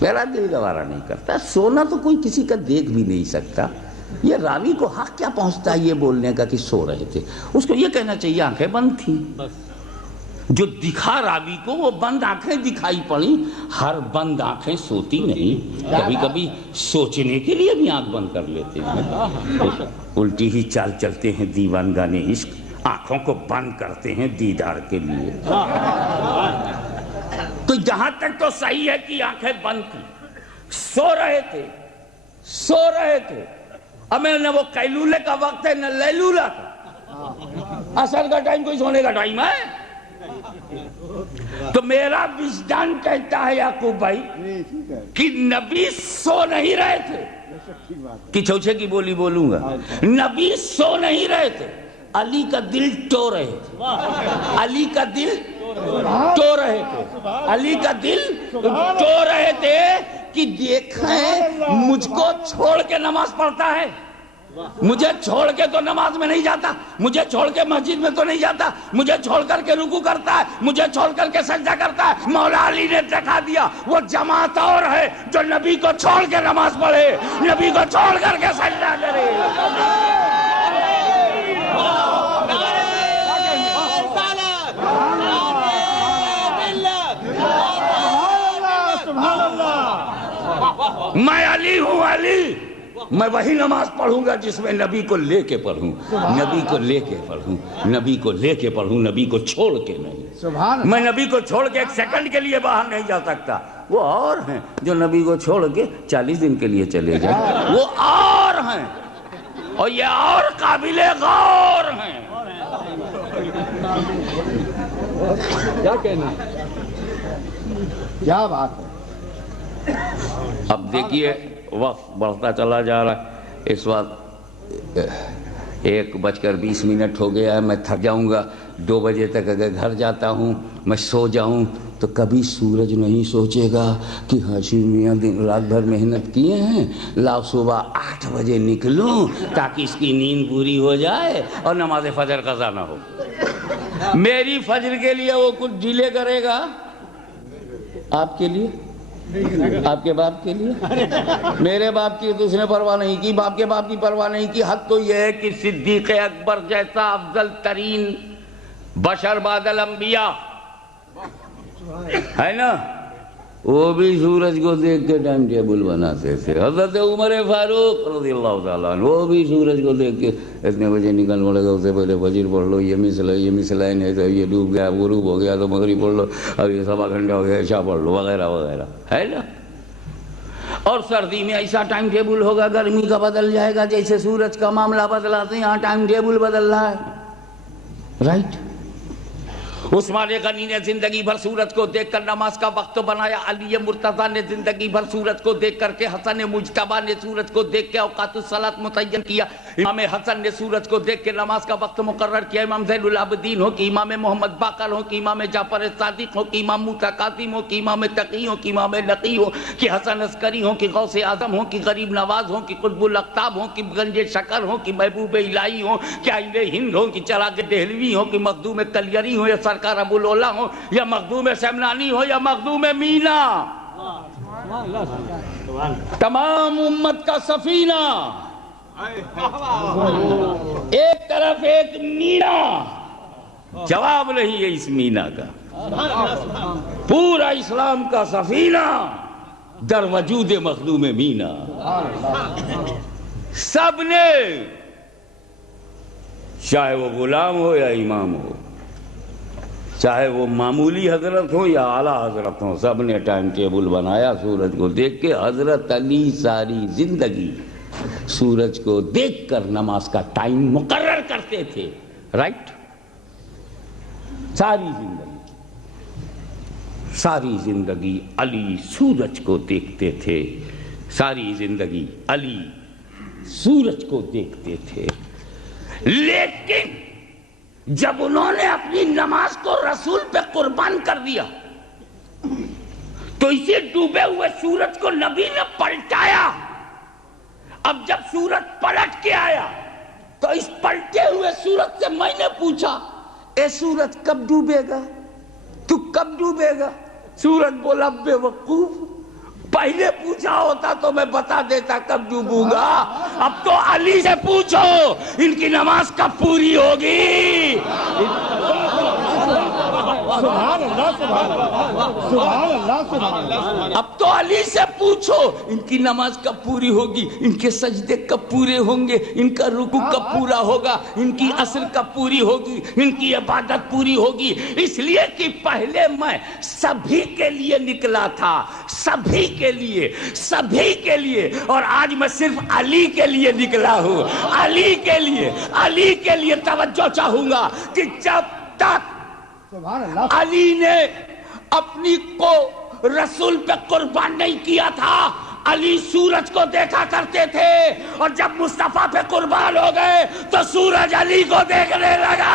میرا دل گوارا نہیں کرتا, سونا تو کوئی کسی کا دیکھ بھی نہیں سکتا. یہ راوی کو حق کیا پہنچتا ہے یہ بولنے کا کہ سو رہے تھے؟ اس کو یہ کہنا چاہیے آنکھیں بند تھیں. جو دکھا راوی کو وہ بند آنکھیں دکھائی پڑی. ہر بند آنکھیں سوتی نہیں, کبھی کبھی سوچنے کے لیے بھی آنکھ بند کر لیتے ہیں. الٹی ہی چال چلتے ہیں دیوان گانے عشق, آنکھوں کو بند کرتے ہیں دیدار کے لیے. تو جہاں تک تو صحیح ہے کہ آنکھیں بند تھی, سو رہے تھے. اب میں نہ وہ قیلولے کا وقت ہے نہ لیلولہ کا. عصر کا ٹائم کوئی سونے کا ٹائم ہے؟ تو میرا وجدان کہتا ہے یعقوب بھائی کہ نبی سو نہیں رہے تھے. کہ چوچے کی بولی بولوں گا, نبی سو نہیں رہے تھے, علی کا دل ٹو رہے تھے. علی کا دل ٹو رہے تھے. علی کا دل ٹو رہے تھے کہ دیکھیں مجھ کو چھوڑ کے نماز پڑھتا ہے. مجھے چھوڑ کے تو نماز میں نہیں جاتا، مجھے چھوڑ کے مسجد میں تو نہیں جاتا، مجھے چھوڑ کر کے رکوع کرتا ہے، مجھے چھوڑ کر کے سجدہ کرتا ہے۔ مولا علی نے دکھا دیا وہ جماعت اور ہے جو نبی کو چھوڑ کے نماز پڑھے، نبی کو چھوڑ کر کے سجدہ کرے۔ میں علی ہوں، علی، میں وہی نماز پڑھوں گا جس میں نبی کو لے کے پڑھوں، نبی کو لے کے پڑھوں، نبی کو لے کے پڑھوں، نبی کو چھوڑ کے نہیں۔ میں نبی کو چھوڑ کے ایک سیکنڈ کے لیے باہر نہیں جا سکتا۔ وہ اور ہیں جو نبی کو چھوڑ کے 40 دن کے لیے چلے جائیں، وہ اور ہیں، اور یہ اور قابل غور ہیں۔ کیا کہنا ہے؟ کیا بات ہے؟ اب دیکھیے وقت بڑھتا چلا جا رہا ہے، اس وقت 1:20 ہو گیا ہے، میں تھک جاؤں گا۔ 2 بجے تک اگر گھر جاتا ہوں، میں سو جاؤں تو کبھی سورج نہیں سوچے گا کہ ہاشم میاں دن رات بھر محنت کیے ہیں، لاؤ صبح 8 بجے نکلوں تاکہ اس کی نیند پوری ہو جائے اور نماز فجر قضا نہ ہو۔ میری فجر کے لیے وہ کچھ ڈیلے کرے گا، آپ کے لیے، آپ کے باپ کے لیے؟ میرے باپ کی تو اس نے پرواہ نہیں کی، باپ کے باپ کی پرواہ نہیں کی۔ حد تو یہ ہے کہ صدیق اکبر جیسا افضل ترین بشر بعد الانبیاء ہے نا، وہ بھی سورج کو دیکھ کے ٹائم ٹیبل بناتے تھے۔ حضرت عمر فاروق رضی اللہ تعالیٰ عنہ وہ بھی سورج کو دیکھ کے اتنے بجے نکل پڑے گا، اس سے پہلے فجر پڑھ لو، یہ مثلین ہے تو یہ ڈوب گیا، غروب ہو گیا تو مغرب پڑھ لو، اب یہ سوا گھنٹہ ہو گیا عشاء پڑھ لو، وغیرہ وغیرہ، ہے نا۔ اور سردی میں ایسا ٹائم ٹیبل ہوگا، گرمی کا بدل جائے گا، جیسے سورج کا معاملہ بدلاتے ہیں یہاں ٹائم ٹیبل بدل رہا ہے، رائٹ۔ عثمان غنی نے زندگی بھر سورج کو دیکھ کر نماز کا وقت بنایا، علی مرتضیٰ نے زندگی بھر سورج کو دیکھ کر کے، حسن مجتبیٰ نے سورج کو دیکھ کے اوقات الصلاۃ متعین کیا، امام حسن نے سورج کو دیکھ کے نماز کا وقت مقرر کیا، امام زین العابدین ہو کہ امام محمد باقر ہو کہ امام جعفر صادق ہو کہ امام موسیٰ کاظم ہو کہ امام تقی ہو کہ امام نقی ہو کہ حسن عسکری ہو کہ غوث اعظم ہو کہ غریب نواز ہو کہ قطب الاقطاب ہو کہ گنج شکر ہو کہ محبوب الہی ہو کہ آئین ہند ہو کہ چراغ دہلوی ہو کہ مخدوم کلیری ہو یا سرکار ابو العلا ہو یا مخدوم سمنانی ہو یا مخدوم مینا، تمام امت کا سفینہ، ایک طرف ایک مینا، جواب نہیں ہے اس مینا کا، پورا اسلام کا سفینہ در وجود مخدوم مینا، سب نے چاہے وہ غلام ہو یا امام ہو، چاہے وہ معمولی حضرت ہو یا اعلیٰ حضرت ہو، سب نے ٹائم ٹیبل بنایا سورج کو دیکھ کے۔ حضرت علی ساری زندگی سورج کو دیکھ کر نماز کا ٹائم مقرر کرتے تھے، رائٹ۔ ساری زندگی علی سورج کو دیکھتے تھے، ساری زندگی علی سورج کو دیکھتے تھے، لیکن جب انہوں نے اپنی نماز کو رسول پہ قربان کر دیا تو اسی ڈوبے ہوئے سورج کو نبی نے پلٹایا۔ اب جب سورج پلٹ کے آیا تو اس پلٹے ہوئے سورج سے میں نے پوچھا، اے سورج کب ڈوبے گا، تو کب ڈوبے گا؟ سورج بولا بے وقوف، پہلے پوچھا ہوتا تو میں بتا دیتا کب ڈوبوں گا، اب تو علی سے پوچھو ان کی نماز کب پوری ہوگی۔ سبحان اللہ، سبحان اللہ، سبحان اللہ، سبحان اللہ۔ اب تو علی سے پوچھو ان کی نماز کب پوری ہوگی، ان کے سجدے کب پورے ہوں گے، ان کا رکوع کب پورا ہوگا، ان کی اصل کب پوری ہوگی، ان کی عبادت پوری ہوگی۔ اس لیے کہ پہلے میں سبھی کے لیے نکلا تھا، سبھی کے لیے، سبھی کے لیے، اور آج میں صرف علی کے لیے نکلا ہوں، علی کے لیے، علی کے لیے توجہ چاہوں گا کہ جب تک علی نے اپنی کو رسول پہ قربان نہیں کیا تھا، علی سورج کو دیکھا کرتے تھے، اور جب مصطفیٰ پہ قربان ہو گئے تو سورج علی کو دیکھنے لگا۔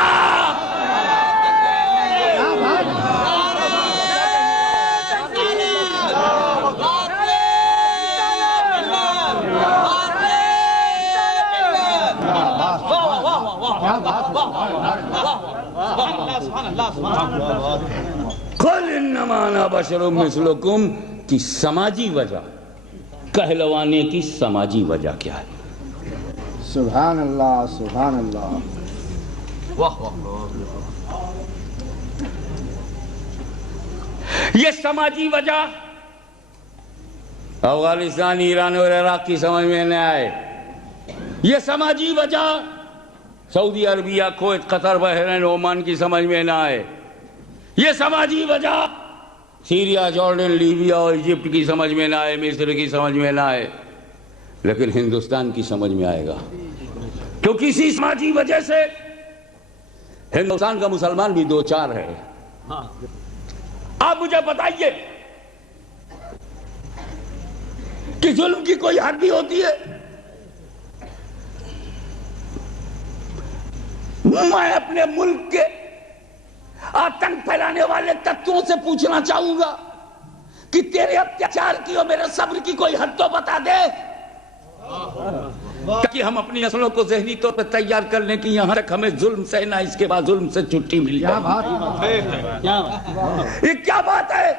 قل انما انا بشر مثلکم کی سماجی وجہ، کہلوانے کی سماجی وجہ کیا ہے؟ سبحان اللہ سبحان اللہ. یہ سماجی وجہ افغانستان، ایران اور عراق کی سمجھ میں نہ آئے. یہ سماجی وجہ سعودی عربیہ، کویت، قطر، بحرین، عمان کی سمجھ میں نہ آئے. یہ سماجی وجہ سیریا، جارڈن، لیبیا اور ایجپٹ کی سمجھ میں نہ آئے، مصر کی سمجھ میں نہ آئے، لیکن ہندوستان کی سمجھ میں آئے گا. کیونکہ اسی سماجی وجہ سے ہندوستان کا مسلمان بھی دو چار ہے. آپ مجھے بتائیے کہ ظلم کی کوئی حد بھی ہوتی ہے؟ میں اپنے ملک کے آتنک پھیلانے والے تتووں سے پوچھنا چاہوں گا کہ تیرے اتیاچار کی اور میرے صبر کی کوئی حد تو بتا دے، تاکہ ہم اپنی نسلوں کو ذہنی طور پر تیار کر لیں کہ یہاں تک ہمیں ظلم سہنا، اس کے بعد ظلم سے چھٹی مل جائے. یہ کیا بات ہے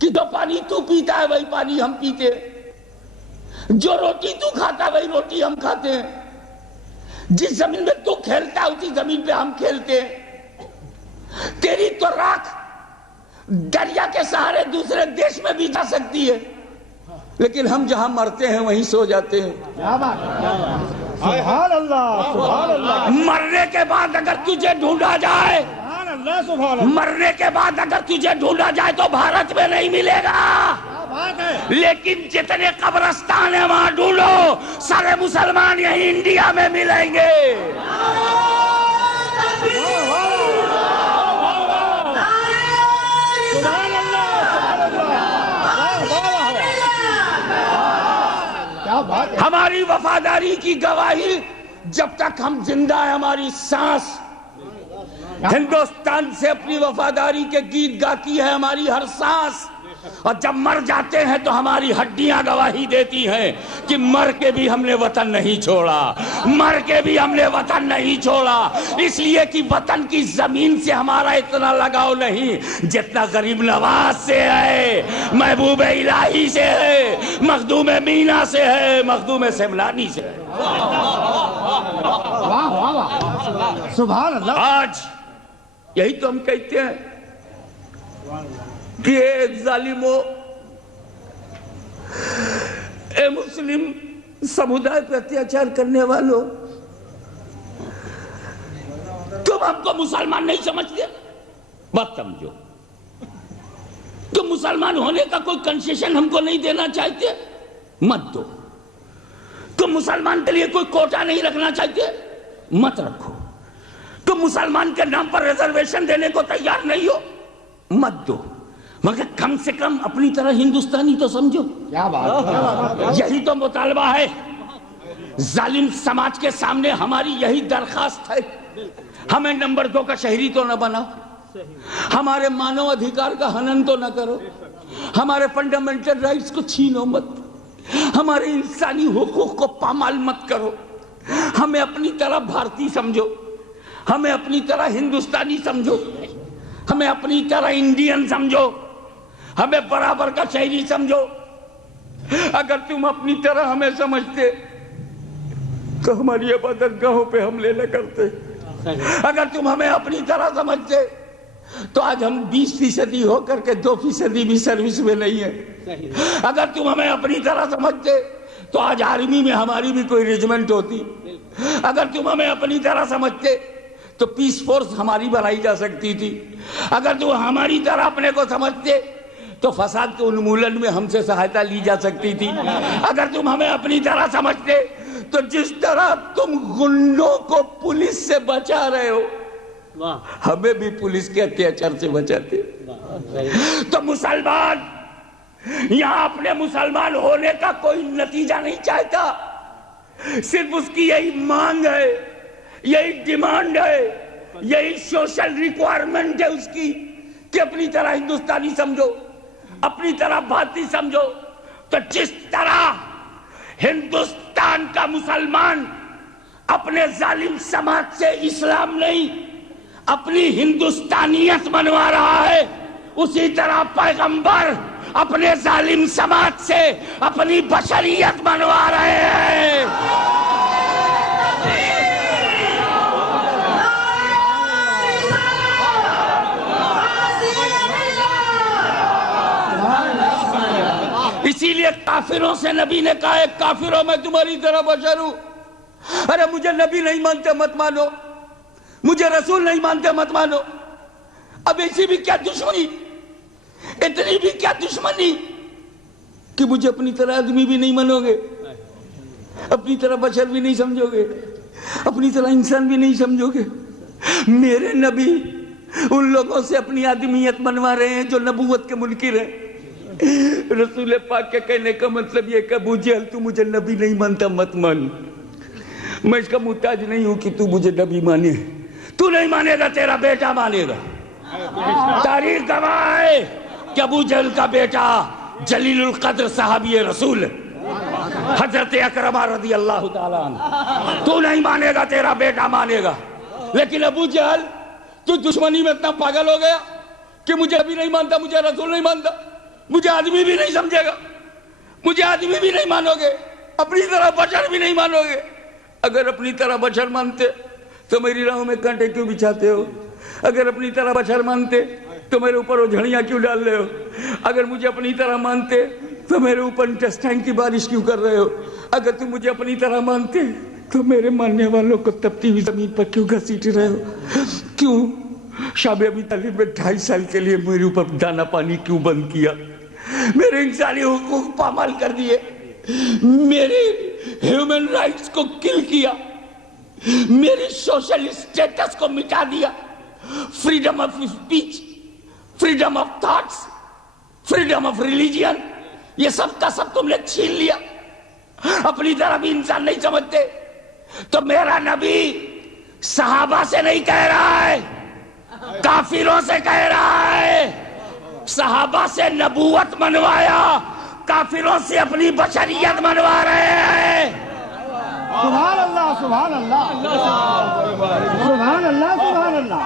کہ جو پانی تو پیتا ہے وہی پانی ہم پیتے ہیں، جو روٹی تو کھاتا ہے وہی روٹی ہم کھاتے ہیں، جس زمین میں تو کھیلتا ہے اسی زمین پہ ہم کھیلتے ہیں. تیری تو راکھ دریا کے سہارے دوسرے دیش میں بھی جا سکتی ہے، لیکن ہم جہاں مرتے ہیں وہیں سو جاتے ہیں. سبحان اللہ سبحان اللہ. مرنے کے بعد اگر تجھے ڈھونڈا جائے، سبحان اللہ سبحان اللہ. مرنے کے بعد اگر تجھے ڈھونڈا جائے تو بھارت میں نہیں ملے گا، لیکن جتنے قبرستان ہیں وہاں ڈھونڈو، سارے مسلمان یہیں انڈیا میں ملیں گے. ہماری وفاداری کی گواہی جب تک ہم زندہ ہیں، ہماری سانس ہندوستان سے اپنی وفاداری کے گیت گاتی ہے، ہماری ہر سانس. اور جب مر جاتے ہیں تو ہماری ہڈیاں گواہی دیتی ہیں کہ مر کے بھی ہم نے وطن نہیں چھوڑا، مر کے بھی ہم نے وطن نہیں چھوڑا. اس لیے کہ وطن کی زمین سے ہمارا اتنا لگاؤ نہیں جتنا غریب نواز سے ہے، محبوب الہی سے ہے، مخدوم مینا سے ہے، مخدوم سملانی سے ہے. واہ واہ واہ سبحان اللہ. آج یہی تو ہم کہتے ہیں کہ اے ظالمو، اے مسلم سمودائے پہ اتیاچار کرنے والوں، تم ہم کو مسلمان نہیں سمجھتے؟ بات سمجھو. تم مسلمان ہونے کا کوئی کنسیشن ہم کو نہیں دینا چاہتے؟ مت دو. تم مسلمان کے لیے کوئی کوٹا نہیں رکھنا چاہتے؟ مت رکھو. تم مسلمان کے نام پر ریزرویشن دینے کو تیار نہیں ہو؟ مت دو. مگر کم سے کم اپنی طرح ہندوستانی تو سمجھو. کیا بات. یہی تو مطالبہ ہے. ظالم سماج کے سامنے ہماری یہی درخواست ہے. ہمیں نمبر 2 کا شہری تو نہ بناؤ، ہمارے مانو ادھیکار کا ہنن تو نہ کرو، ہمارے فنڈامنٹل رائٹس کو چھینو مت، ہمارے انسانی حقوق کو پامال مت کرو. ہمیں اپنی طرح بھارتی سمجھو، ہمیں اپنی طرح ہندوستانی سمجھو، ہمیں اپنی طرح انڈین سمجھو، ہمیں برابر کا شہری سمجھو. اگر تم اپنی طرح ہمیں سمجھتے تو ہماری عبادت گاہوں پہ حملے نہ کرتے. اگر تم ہمیں اپنی طرح سمجھتے تو آج ہم 20% ہو کر کے 2% بھی سروس میں نہیں ہیں. اگر تم ہمیں اپنی طرح سمجھتے تو آج آرمی میں ہماری بھی کوئی ریجمنٹ ہوتی. اگر تم ہمیں اپنی طرح سمجھتے تو پیس فورس ہماری بنائی جا سکتی تھی. اگر تم ہماری طرح اپنے کو سمجھتے تو فساد کے انمولن میں ہم سے سہایتا لی جا سکتی تھی. اگر تم ہمیں اپنی طرح سمجھتے تو جس طرح تم گنڈوں کو پولیس سے بچا رہے ہو ہمیں بھی پولیس کے اتیاچار سے بچاتے. تو مسلمان یہاں اپنے مسلمان ہونے کا کوئی نتیجہ نہیں چاہتا، صرف اس کی یہی مانگ ہے، یہی ڈیمانڈ ہے، یہی سوشل ریکوائرمنٹ ہے اس کی کہ اپنی طرح ہندوستانی سمجھو، اپنی طرح بھارتی سمجھو. تو جس طرح ہندوستان کا مسلمان اپنے ظالم سماج سے اسلام نہیں، اپنی ہندوستانیت منوا رہا ہے، اسی طرح پیغمبر اپنے ظالم سماج سے اپنی بشریت منوا رہے ہیں۔ اسی لیے کافروں سے نبی نے کہا ہے، کافروں میں تمہاری طرح بشر ہوں۔ ارے مجھے نبی نہیں مانتے مت مانو، مجھے رسول نہیں مانتے مت مانو۔ اب ایسی بھی کیا دشمنی، اتنی بھی کیا دشمنی کہ مجھے اپنی طرح آدمی بھی نہیں مانو گے، اپنی طرح بشر بھی نہیں سمجھو گے، اپنی طرح انسان بھی نہیں سمجھو گے۔ میرے نبی ان لوگوں سے اپنی آدمیت منوا رہے ہیں جو نبوت کے منکر ہیں۔ رسول پاک کے کہنے کا مطلب یہ کہ ابو جہل تو مجھے نبی نہیں مانتا مت مان، میں اس کا محتاج نہیں ہوں کہ تو مجھے نبی مانے، تو نہیں مانے گا تیرا بیٹا مانے گا۔ تاریخ گواہ ہے کہ ابو جہل کا بیٹا جلیل القدر صحابی رسول حضرت اکرمہ رضی اللہ تعالیٰ عنہ، تو نہیں مانے گا تیرا بیٹا مانے گا۔ لیکن ابو جہل تو دشمنی میں اتنا پاگل ہو گیا کہ مجھے ابھی نہیں مانتا، مجھے رسول نہیں مانتا، مجھے آدمی بھی نہیں سمجھے گا، مجھے آدمی بھی نہیں مانو گے، اپنی طرح بشر بھی نہیں مانو گے۔ اگر اپنی طرح بشر مانتے تو میری راہوں میں کانٹے کیوں بچھاتے ہو؟ اگر اپنی طرح بشر مانتے تو میرے اوپر وہ جھڑیاں کیوں ڈال رہے ہو؟ اگر مجھے اپنی طرح مانتے تو میرے اوپر انٹسٹائن کی بارش کیوں کر رہے ہو؟ اگر تم مجھے اپنی طرح مانتے تو میرے ماننے والوں کو تپتی ہوئی زمین پر کیوں گھسیٹ رہے ہو؟ کیوں شاب ابی طالب میں 2.5 سال کے لیے میرے اوپر دانا پانی کیوں بند کیا؟ میرے انسانی حقوق پامال کر دیے، میرے ہیومن رائٹس کو کل کیا، میری سوشل اسٹیٹس کو مٹا دیا، freedom of speech, freedom of thoughts, freedom of religion, یہ سب کا سب تم نے چھین لیا، اپنی طرح بھی انسان نہیں سمجھتے۔ تو میرا نبی صحابہ سے نہیں کہہ رہا ہے، کافروں سے کہہ رہا ہے۔ صحابہ سے نبوت منوایا، کافروں سے اپنی بشریت منوا رہے ہیں۔ سبحان اللہ، سبحان اللہ، سبحان اللہ، سبحان اللہ، سبحان اللہ،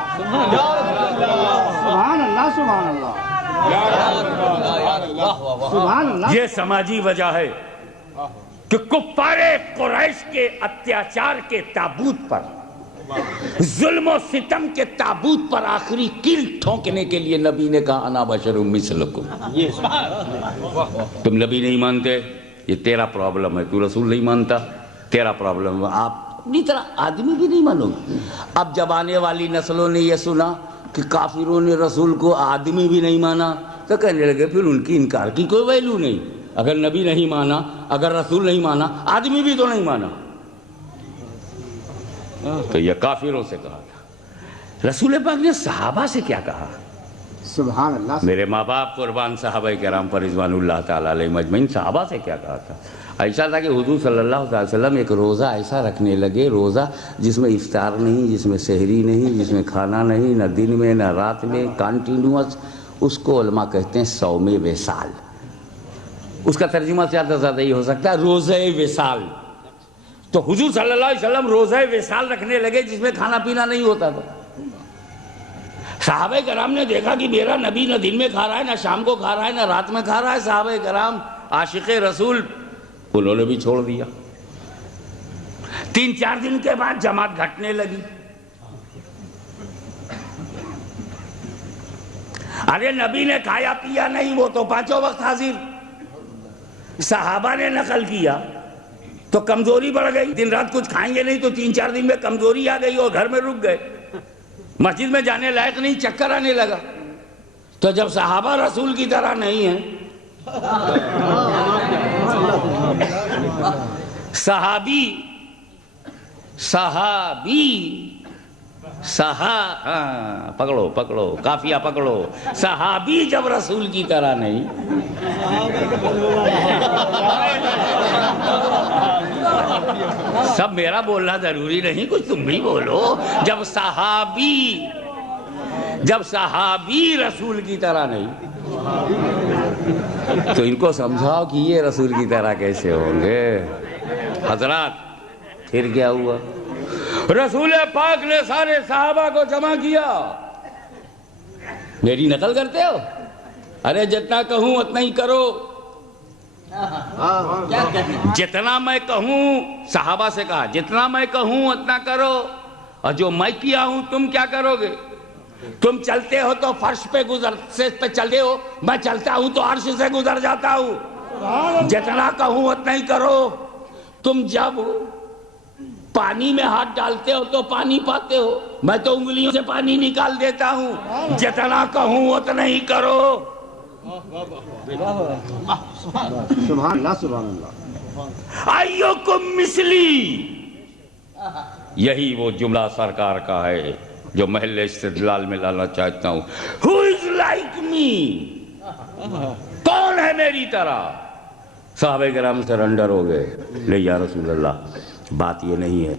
سبحان اللہ، سبحان اللہ۔ یہ سماجی وجہ ہے کہ کفار قریش کے اتیاچار کے تابوت پر، ظلم و ستم کے تابوت پر آخری کیل ٹھونکنے کے لیے نبی نے کہا انا بشر مثلکم۔ تم نبی نہیں مانتے، یہ تیرا پرابلم ہے، تو رسول نہیں مانتا، تیرا پرابلم ہے، آپ اپنی طرح آدمی بھی نہیں مانو گے۔ اب جب آنے والی نسلوں نے یہ سنا کہ کافروں نے رسول کو آدمی بھی نہیں مانا تو کہنے لگے پھر ان کی انکار کی کوئی ویلیو نہیں، اگر نبی نہیں مانا، اگر رسول نہیں مانا، آدمی بھی تو نہیں مانا۔ تو یہ کافروں سے کہا تھا۔ رسول پاک نے صحابہ سے کیا کہا؟ سبحان اللہ۔ میرے ماں باپ قربان صحابہ کرام پر رضوان اللہ تعالیٰ علیہ مجمعین، صحابہ سے کیا کہا تھا؟ ایسا تھا کہ حضور صلی اللہ علیہ وسلم ایک روزہ ایسا رکھنے لگے، روزہ جس میں افطار نہیں، جس میں سحری نہیں، جس میں کھانا نہیں، نہ دن میں نہ رات میں، کانٹینیوس، اس کو علماء کہتے ہیں صوم وصال۔ اس کا ترجمہ زیادہ زیادہ یہ ہو سکتا ہے روزہ وصال۔ تو حضور صلی اللہ علیہ وسلم روزہ وصال رکھنے لگے جس میں کھانا پینا نہیں ہوتا تھا۔ صحابہ کرام نے دیکھا کہ میرا نبی نہ دن میں کھا رہا ہے، نہ شام کو کھا رہا ہے، نہ رات میں کھا رہا ہے۔ صحابہ کرام عاشق رسول، انہوں نے بھی چھوڑ دیا۔ 3-4 دن کے بعد جماعت گھٹنے لگی۔ ارے نبی نے کھایا پیا نہیں، وہ تو 5 وقت حاضر۔ صحابہ نے نقل کیا تو کمزوری بڑھ گئی، دن رات کچھ کھائیں گے نہیں تو 3-4 دن میں کمزوری آ گئی اور گھر میں رک گئے، مسجد میں جانے لائق نہیں، چکر آنے لگا۔ تو جب صحابہ رسول کی طرح نہیں ہیں، پکڑو کافیہ پکڑو، صحابی جب رسول کی طرح نہیں، سب میرا بولنا ضروری نہیں، کچھ تم بھی بولو۔ جب صحابی رسول کی طرح نہیں تو ان کو سمجھاؤ کہ یہ رسول کی طرح کیسے ہوں گے۔ حضرات پھر کیا ہوا؟ رسول پاک نے سارے صحابہ کو جمع کیا. میری نقل کرتے ہو؟ ارے جتنا کہوں اتنا ہی کرو. جتنا میں کہوں، صحابہ سے کہا جتنا میں کہوں اتنا کرو، اور جو میں کیا ہوں تم کیا کرو گے؟ تم چلتے ہو تو فرش پہ پہ چلتے ہو، میں چلتا ہوں تو عرش سے گزر جاتا ہوں. جتنا کہوں اتنا ہی کرو. تم جب پانی میں ہاتھ ڈالتے ہو تو پانی پاتے ہو، میں تو انگلیوں سے پانی نکال دیتا ہوں. جتنا کہوں اتنا ہی کرو. سبحان اللہ سبحان اللہ. ایوکم مثلی، یہی وہ جملہ سرکار کا ہے جو محل استدلال میں لانا چاہتا ہوں. Who is like me؟ کون ہے میری طرح؟ صحابہ کرام سرنڈر ہو گئے. لے یا رسول اللہ، بات یہ نہیں ہے.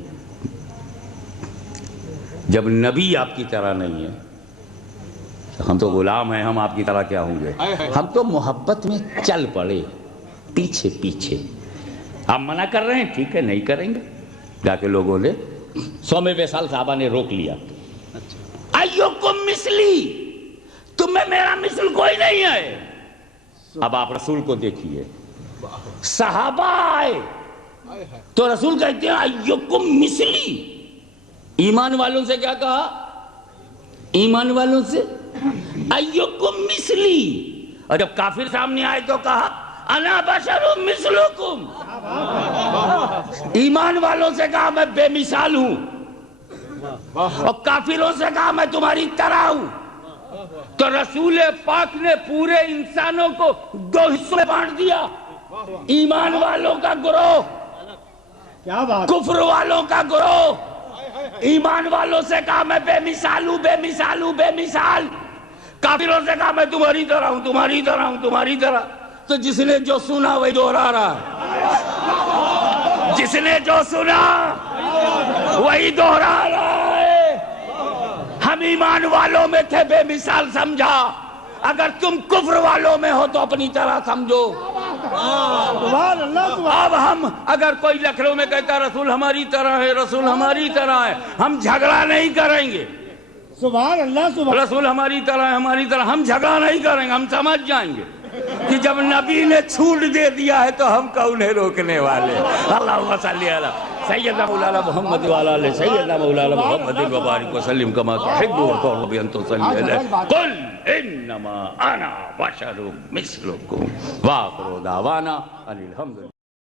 جب نبی آپ کی طرح نہیں ہے، ہم تو غلام ہیں، ہم آپ کی طرح کیا ہوں گے؟ ہم تو محبت میں چل پڑے پیچھے پیچھے. آپ منع کر رہے ہیں، ٹھیک ہے نہیں کریں گے. جا کے لوگوں نے 100ویں سال صحابہ نے روک لیا. ایوکم مثلی، تم میں میرا مثل کوئی نہیں ہے. اب آپ رسول کو دیکھیے، صحابہ آئے تو رسول کہتے ہیں ایوکم مثلی. ایمان والوں سے کیا کہا؟ ایمان والوں سے ایوکم مثلی. اور جب کافر سامنے آئے تو کہا انا بشر مثلکم. ایمان والوں سے کہا میں بے مثال ہوں، اور کافروں سے کہا میں تمہاری طرح ہوں. تو رسول پاک نے پورے انسانوں کو 2 حصوں میں بانٹ دیا. ایمان والوں کا گروہ، کیا بات. کفر والوں کا گروہ. ایمان والوں سے کہا میں بے مثال ہوں، بے مثال ہوں، بے مثال. کافروں سے کہا میں تمہاری طرح ہوں، تمہاری طرح ہوں، تمہاری طرح. تو جس نے جو سنا وہی دوہرا رہا. جس نے جو سنا وہی دوہرا رہا ہے. ہم ایمان والوں میں تھے، بے مثال سمجھا. اگر تم کفر والوں میں ہو تو اپنی طرح سمجھو. سبحان اللہ سبحان. اب ہم اگر کوئی لکھنؤ میں کہتا رسول ہماری طرح ہے، رسول ہماری طرح ہے، ہم جھگڑا نہیں کریں گے. سبحان اللہ سبحان. رسول ہماری طرح ہے، ہماری طرح، ہم جھگڑا نہیں کریں گے. ہم سمجھ جائیں گے کہ جب نبی نے چھوٹ دے دیا ہے تو ہم کون ہے روکنے والے. اللہم صلی علی سیدنا مولانا محمد وعلی آلہ سیدنا مولانا محمد وبارک وسلم کما تحب وترضى ان تصلی علیہ. قل انما انا بشر مثلکم واخر دعوانا ان الحمد للہ.